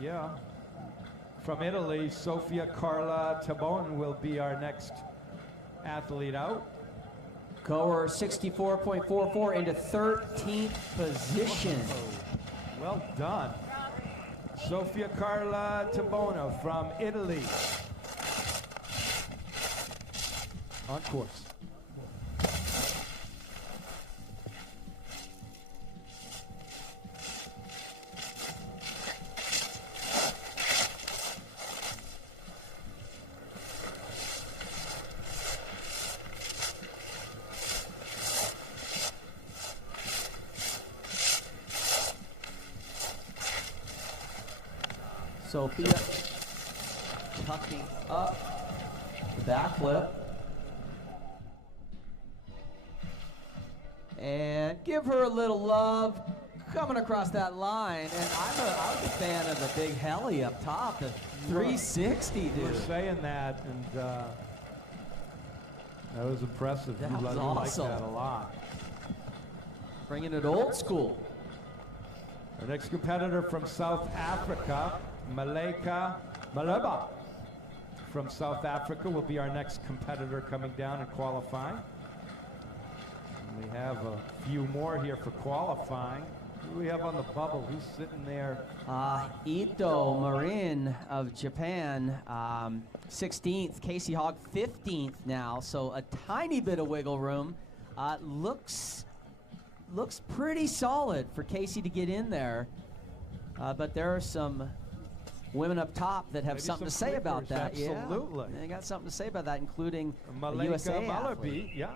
Yeah. From Italy, Sofia Carla Tabon will be our next athlete out. Goer 64.44 into 13th position. Well done. Sofia Carla Tabona from Italy. On course. Sophia tucking up the backflip. And give her a little love coming across that line. And I was a fan of the big heli up top, the 360, dude. We're saying that, and that was impressive. That You was like awesome. that a lot. Bringing it old school. Our next competitor from South Africa, Maleka Maleba from South Africa, will be our next competitor coming down and qualifying. And we have a few more here for qualifying. Who do we have on the bubble? Who's sitting there? Ito Marin of Japan, 16th. Casey Hogg, 15th now. So a tiny bit of wiggle room. Looks pretty solid for Casey to get in there. But there are some women up top that have Maybe something to some say about flippers, that. absolutely. Yeah, they got something to say about that, including the Maleka USA athlete. Malabi, yeah.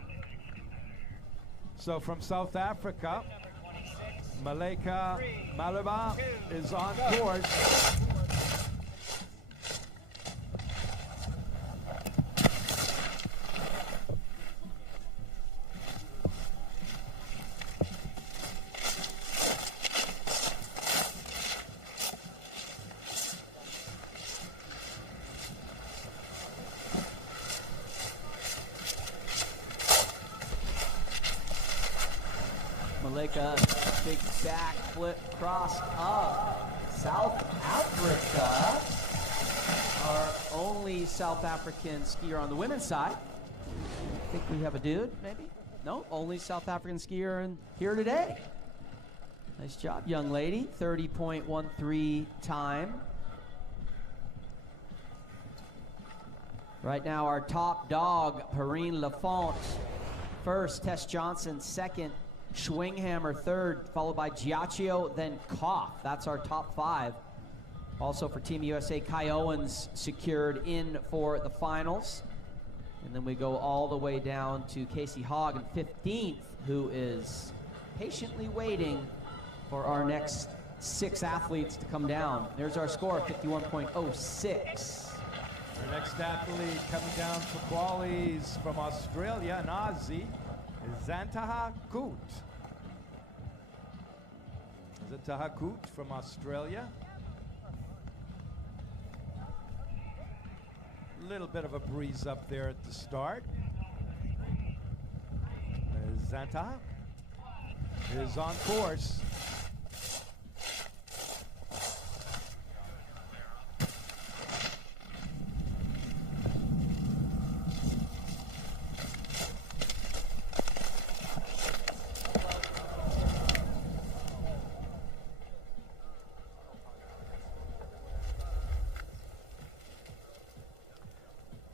So from South Africa, Maleka Maleba is on course. Maleka, big back flip cross up. South Africa, our only South African skier on the women's side. I think we have a dude, maybe? No, only South African skier here today. Nice job, young lady. 30.13 time. Right now, our top dog, Perrine Lafont, first. Tess Johnson, second. Schwinghammer, third, followed by Giacchio, then Koff. That's our top 5. Also for Team USA, Kai Owens secured in for the finals. And then we go all the way down to Casey Hogg in 15th, who is patiently waiting for our next 6 athletes to come down. There's our score, 51.06. Our next athlete coming down for qualies from Australia, an Aussie, is Zantaha Koot. Zantaha Koot from Australia. A little bit of a breeze up there at the start. Zantaha is on course.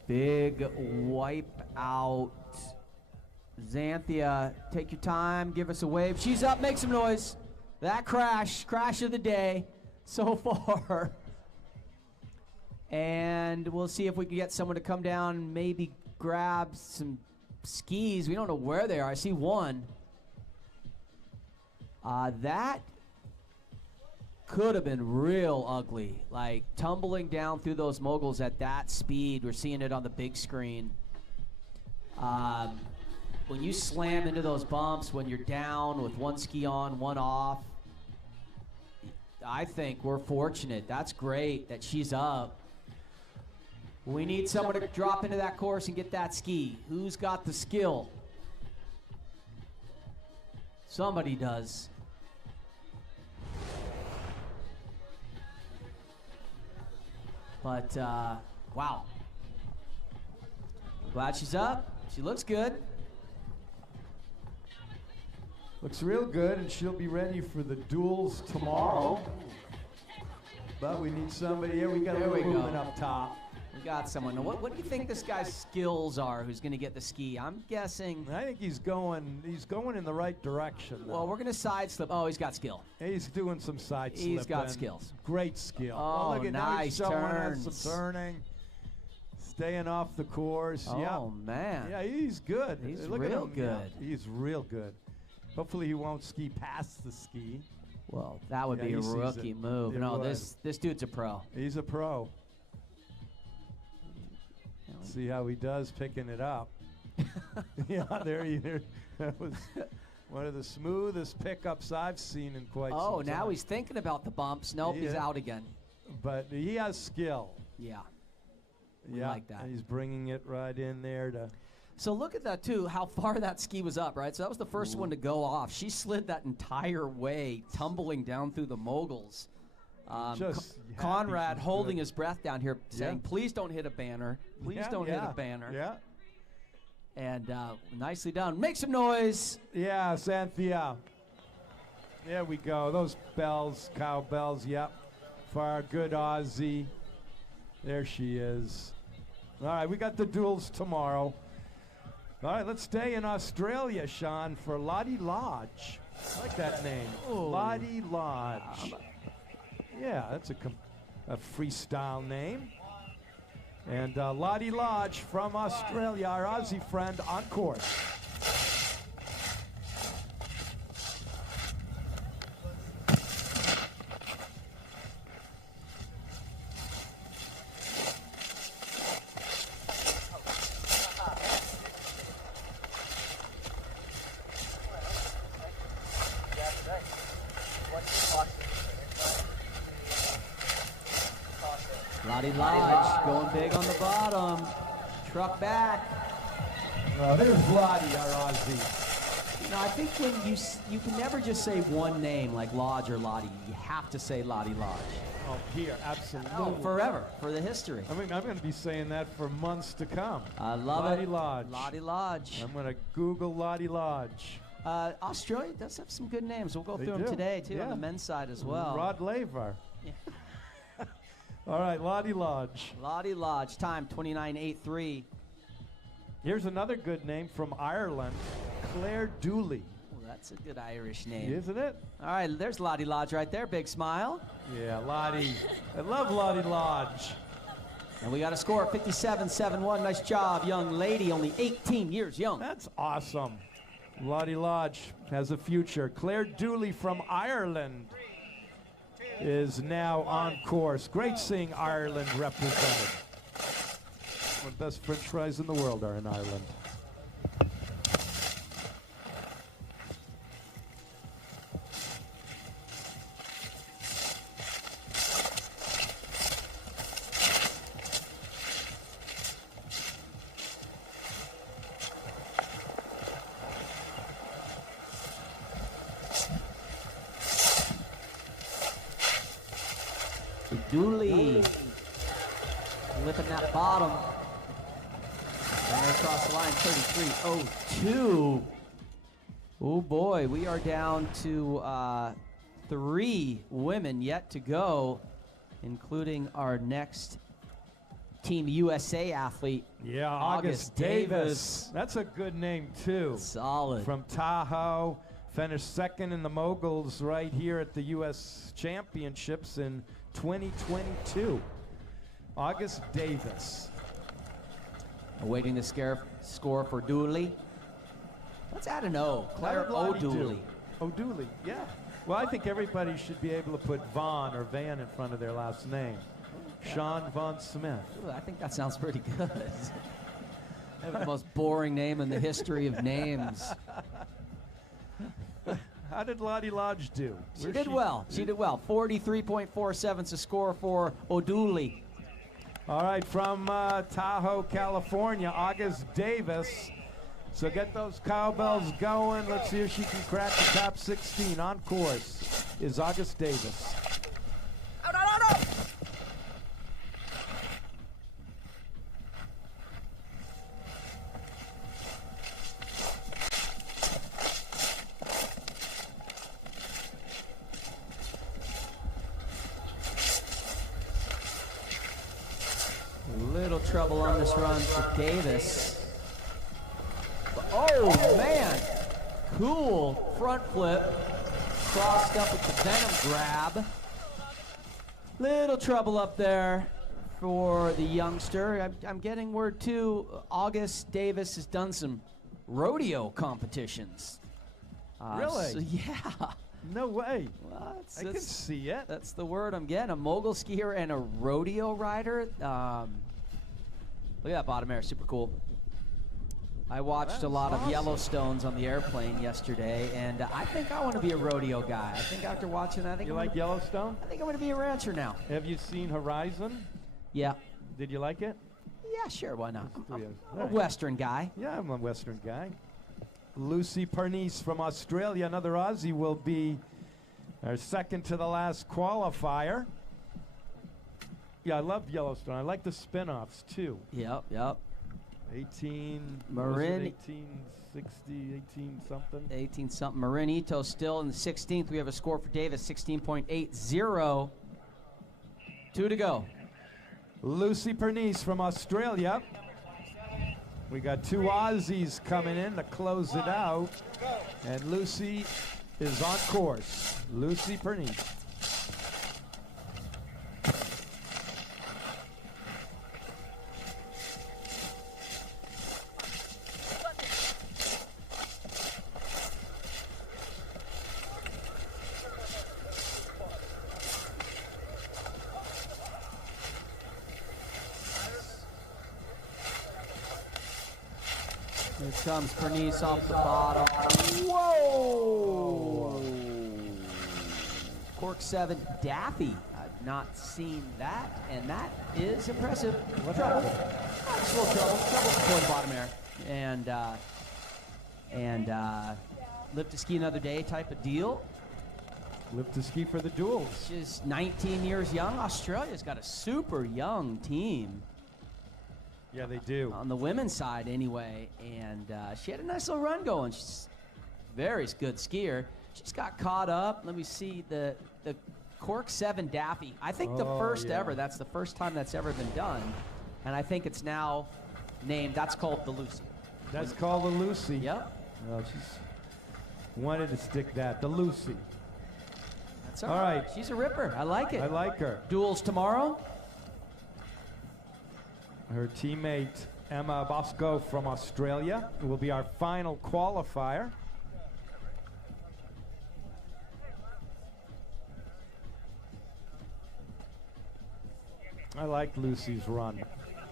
Big wipe out. Xanthia, take your time, give us a wave. She's up, make some noise. That crash of the day so far. And we'll see if we can get someone to come down and maybe grab some skis. We don't know where they are. I see one. That could have been real ugly. Like tumbling down through those moguls at that speed. We're seeing it on the big screen. When you slam into those bumps, when you're down with one ski on, one off, I think we're fortunate. That's great that she's up. We need someone to drop into that course and get that ski. Who's got the skill? Somebody does. But, wow. I'm glad she's up. She looks good. Looks real good, and she'll be ready for the duels tomorrow. But we need somebody here. We got a little movement up top. We got someone. Now, what do you think this guy's skills are who's going to get the ski? I'm guessing. I think he's going in the right direction. Well, we're going to side slip. Oh, he's got skill. He's doing some side slipping. He's got skills. Great skill. Oh, look at nice turns. Some turning. Staying off the course. Oh, man. Yeah, he's good. He's look real at him. good. Yeah, he's real good. Hopefully he won't ski past the ski. Well, that would be a rookie move. No, this dude's a pro. He's a pro. See how he does picking it up. Yeah, there he is. That was one of the smoothest pickups I've seen in quite some time. Oh, now he's thinking about the bumps. Nope, he's out again. But he has skill. Yeah. Yeah, like that. And he's bringing it right in there to... So look at that, too, how far that ski was up, right? So that was the first one to go off. She slid that entire way, tumbling down through the moguls. Conrad holding his breath down here, saying, please don't hit a banner. Please don't hit a banner. Yeah. And nicely done. Make some noise. Yeah, Cynthia. There we go. Those bells, cowbells, yep. For our good Aussie. There she is. All right, we got the duels tomorrow. All right, let's stay in Australia, Sean, for Lottie Lodge. I like that name. Lottie Lodge. Yeah, that's a freestyle name. And Lottie Lodge from Australia, our Aussie friend, on course. Lottie Lodge going big on the bottom. Truck back. There's Lottie, our Aussie. You know, I think when you can never just say one name like Lodge or Lottie. You have to say Lottie Lodge. Oh, here, absolutely. Oh, forever, for the history. I mean, I'm going to be saying that for months to come. I love Lottie it. Lodge. Lottie Lodge. I'm going to Google Lottie Lodge. Australia does have some good names. We'll go through them today, too, on the men's side as well. Rod Laver. Yeah. All right, Lottie Lodge. Lottie Lodge, time 29.83. Here's another good name from Ireland, Claire Dooley. Oh, that's a good Irish name. Isn't it? All right, there's Lottie Lodge right there. Big smile. Yeah, Lottie. I love Lottie Lodge. And we got a score of 57-7-1. Nice job, young lady, only 18 years young. That's awesome. Lottie Lodge has a future. Claire Dooley from Ireland is now on course. Great seeing Ireland represented. One of the best French fries in the world are in Ireland. Dooley flipping that bottom. Down across the line, 33.02. Oh boy, we are down to 3 women yet to go, including our next Team USA athlete. Yeah, August Davis. That's a good name too. Solid. From Tahoe, finished second in the Moguls right here at the U.S. Championships in 2022. August Davis. Awaiting the score for Dooley. Let's add an O. Claire O'Dooley. O'Dooley, yeah. Well, I think everybody should be able to put Vaughn or Van in front of their last name. Sean Von Smith. Ooh, I think that sounds pretty good. The most boring name in the history of names. How did Lottie Lodge do? She did well. She did well. 43.47 is the score for O'Dooley. All right, from Tahoe, California, August Davis. So get those cowbells going. Let's see if she can crack the top 16. On course is August Davis. Little trouble on this run for Davis. Oh, man. Cool front flip. Crossed up with the Venom grab. Little trouble up there for the youngster. I'm getting word, too, August Davis has done some rodeo competitions. Really? So, yeah. No way. Well, I can see it. That's the word I'm getting. A mogul skier and a rodeo rider. Look at that bottom air. Super cool. I watched a lot of Yellowstones on the airplane yesterday, and I think I want to be a rodeo guy. I think after watching that, You like Yellowstone? I think I'm going to be a rancher now. Have you seen Horizon? Yeah. Did you like it? Yeah, sure. Why not? I'm a Right. Western guy. Yeah, I'm a Western guy. Lucy Pernice from Australia, another Aussie, will be our second to the last qualifier. Yeah, I love Yellowstone. I like the spin-offs, too. Yep. 18, Marin. 1860, 18 something. 18 something. Marinito still in the 16th. We have a score for Davis, 16.80. 2 to go. Lucy Pernice from Australia. We got 2 Aussies coming in to close it out. And Lucy is on course. Lucy Pernice. Here comes Pernice off the bottom. Whoa! Cork 7 Daffy. I've not seen that, and that is impressive. Trouble. Just a little trouble. Trouble before the bottom air. And live to ski another day type of deal. Live to ski for the duels. She's 19 years young. Australia's got a super young team. Yeah, they do. On the women's side, anyway, and she had a nice little run going. She's a very good skier. She's got caught up. Let me see the Cork 7 Daffy. I think the first ever. That's the first time that's ever been done, and I think it's now named. That's called the Lucy. That's called the Lucy. Yep. Well, she's wanted to stick that. The Lucy. That's all right. She's a ripper. I like it. I like her. Duels tomorrow. Her teammate Emma Bosco from Australia will be our final qualifier. I like Lucy's run.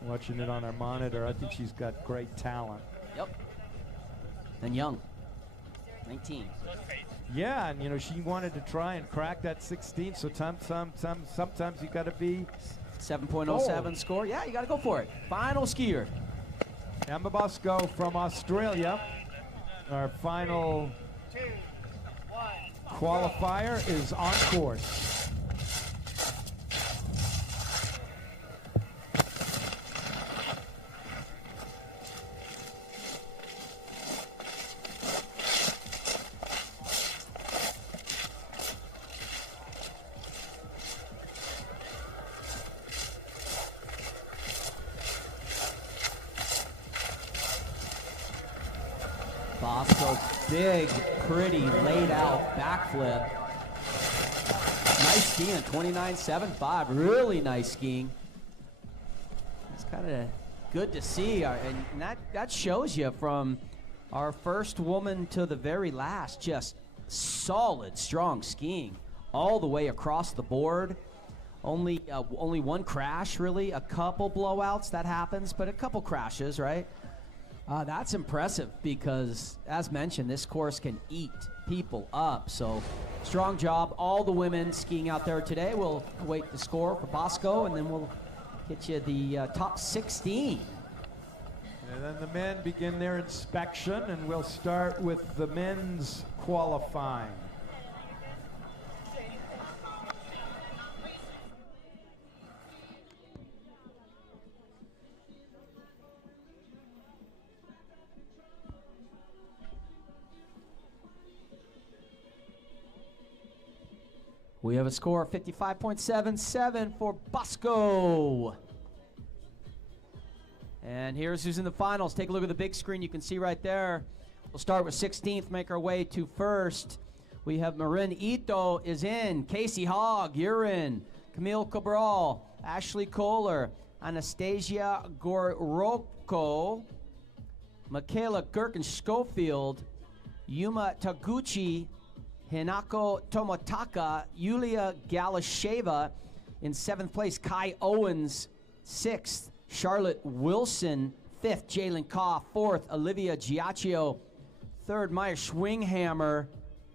Watching it on our monitor, I think she's got great talent. Yep. And young. 19. Yeah, and you know, she wanted to try and crack that 16, so sometimes you got to be 7.07 score. Yeah, you got to go for it. Final skier. Emma Bosco from Australia. Our final qualifier is on course. Bosco, big, pretty, laid out backflip. Nice skiing, 29.75, really nice skiing. kind of good to see, and that shows you from our first woman to the very last, just solid, strong skiing all the way across the board. Only one crash, really. A couple blowouts, that happens, but a couple crashes, right? That's impressive because, as mentioned, this course can eat people up. So, strong job. All the women skiing out there today. We'll await the score for Bosco, and then we'll get you the top 16. And then the men begin their inspection, and we'll start with the men's qualifying. We have a score of 55.77 for Bosco. And here's who's in the finals. Take a look at the big screen. You can see right there. We'll start with 16th, make our way to first. We have Marin Ito is in. Casey Hogg, you're in. Camille Cabral, Ashley Kohler, Anastasia Goroko, Michaela Gherkin-Schofield, Yuma Taguchi, Hinako Tomotaka, Yulia Galasheva in 7th place, Kai Owens 6th, Charlotte Wilson 5th, Jalen Kaw 4th, Olivia Giacchio 3rd, Maya Schwinghammer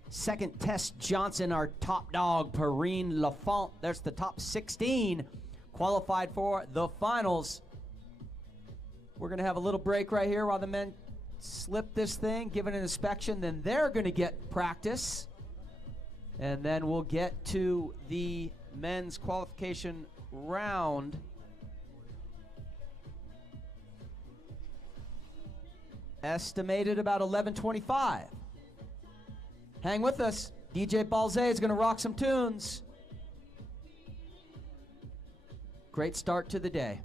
2nd, Tess Johnson, our top dog, Perrine Lafont. There's the top 16 qualified for the finals. We're going to have a little break right here while the men slip this thing, give it an inspection, then they're going to get practice. And then we'll get to the men's qualification round. Estimated about 11:25. Hang with us. DJ Balze is going to rock some tunes. Great start to the day.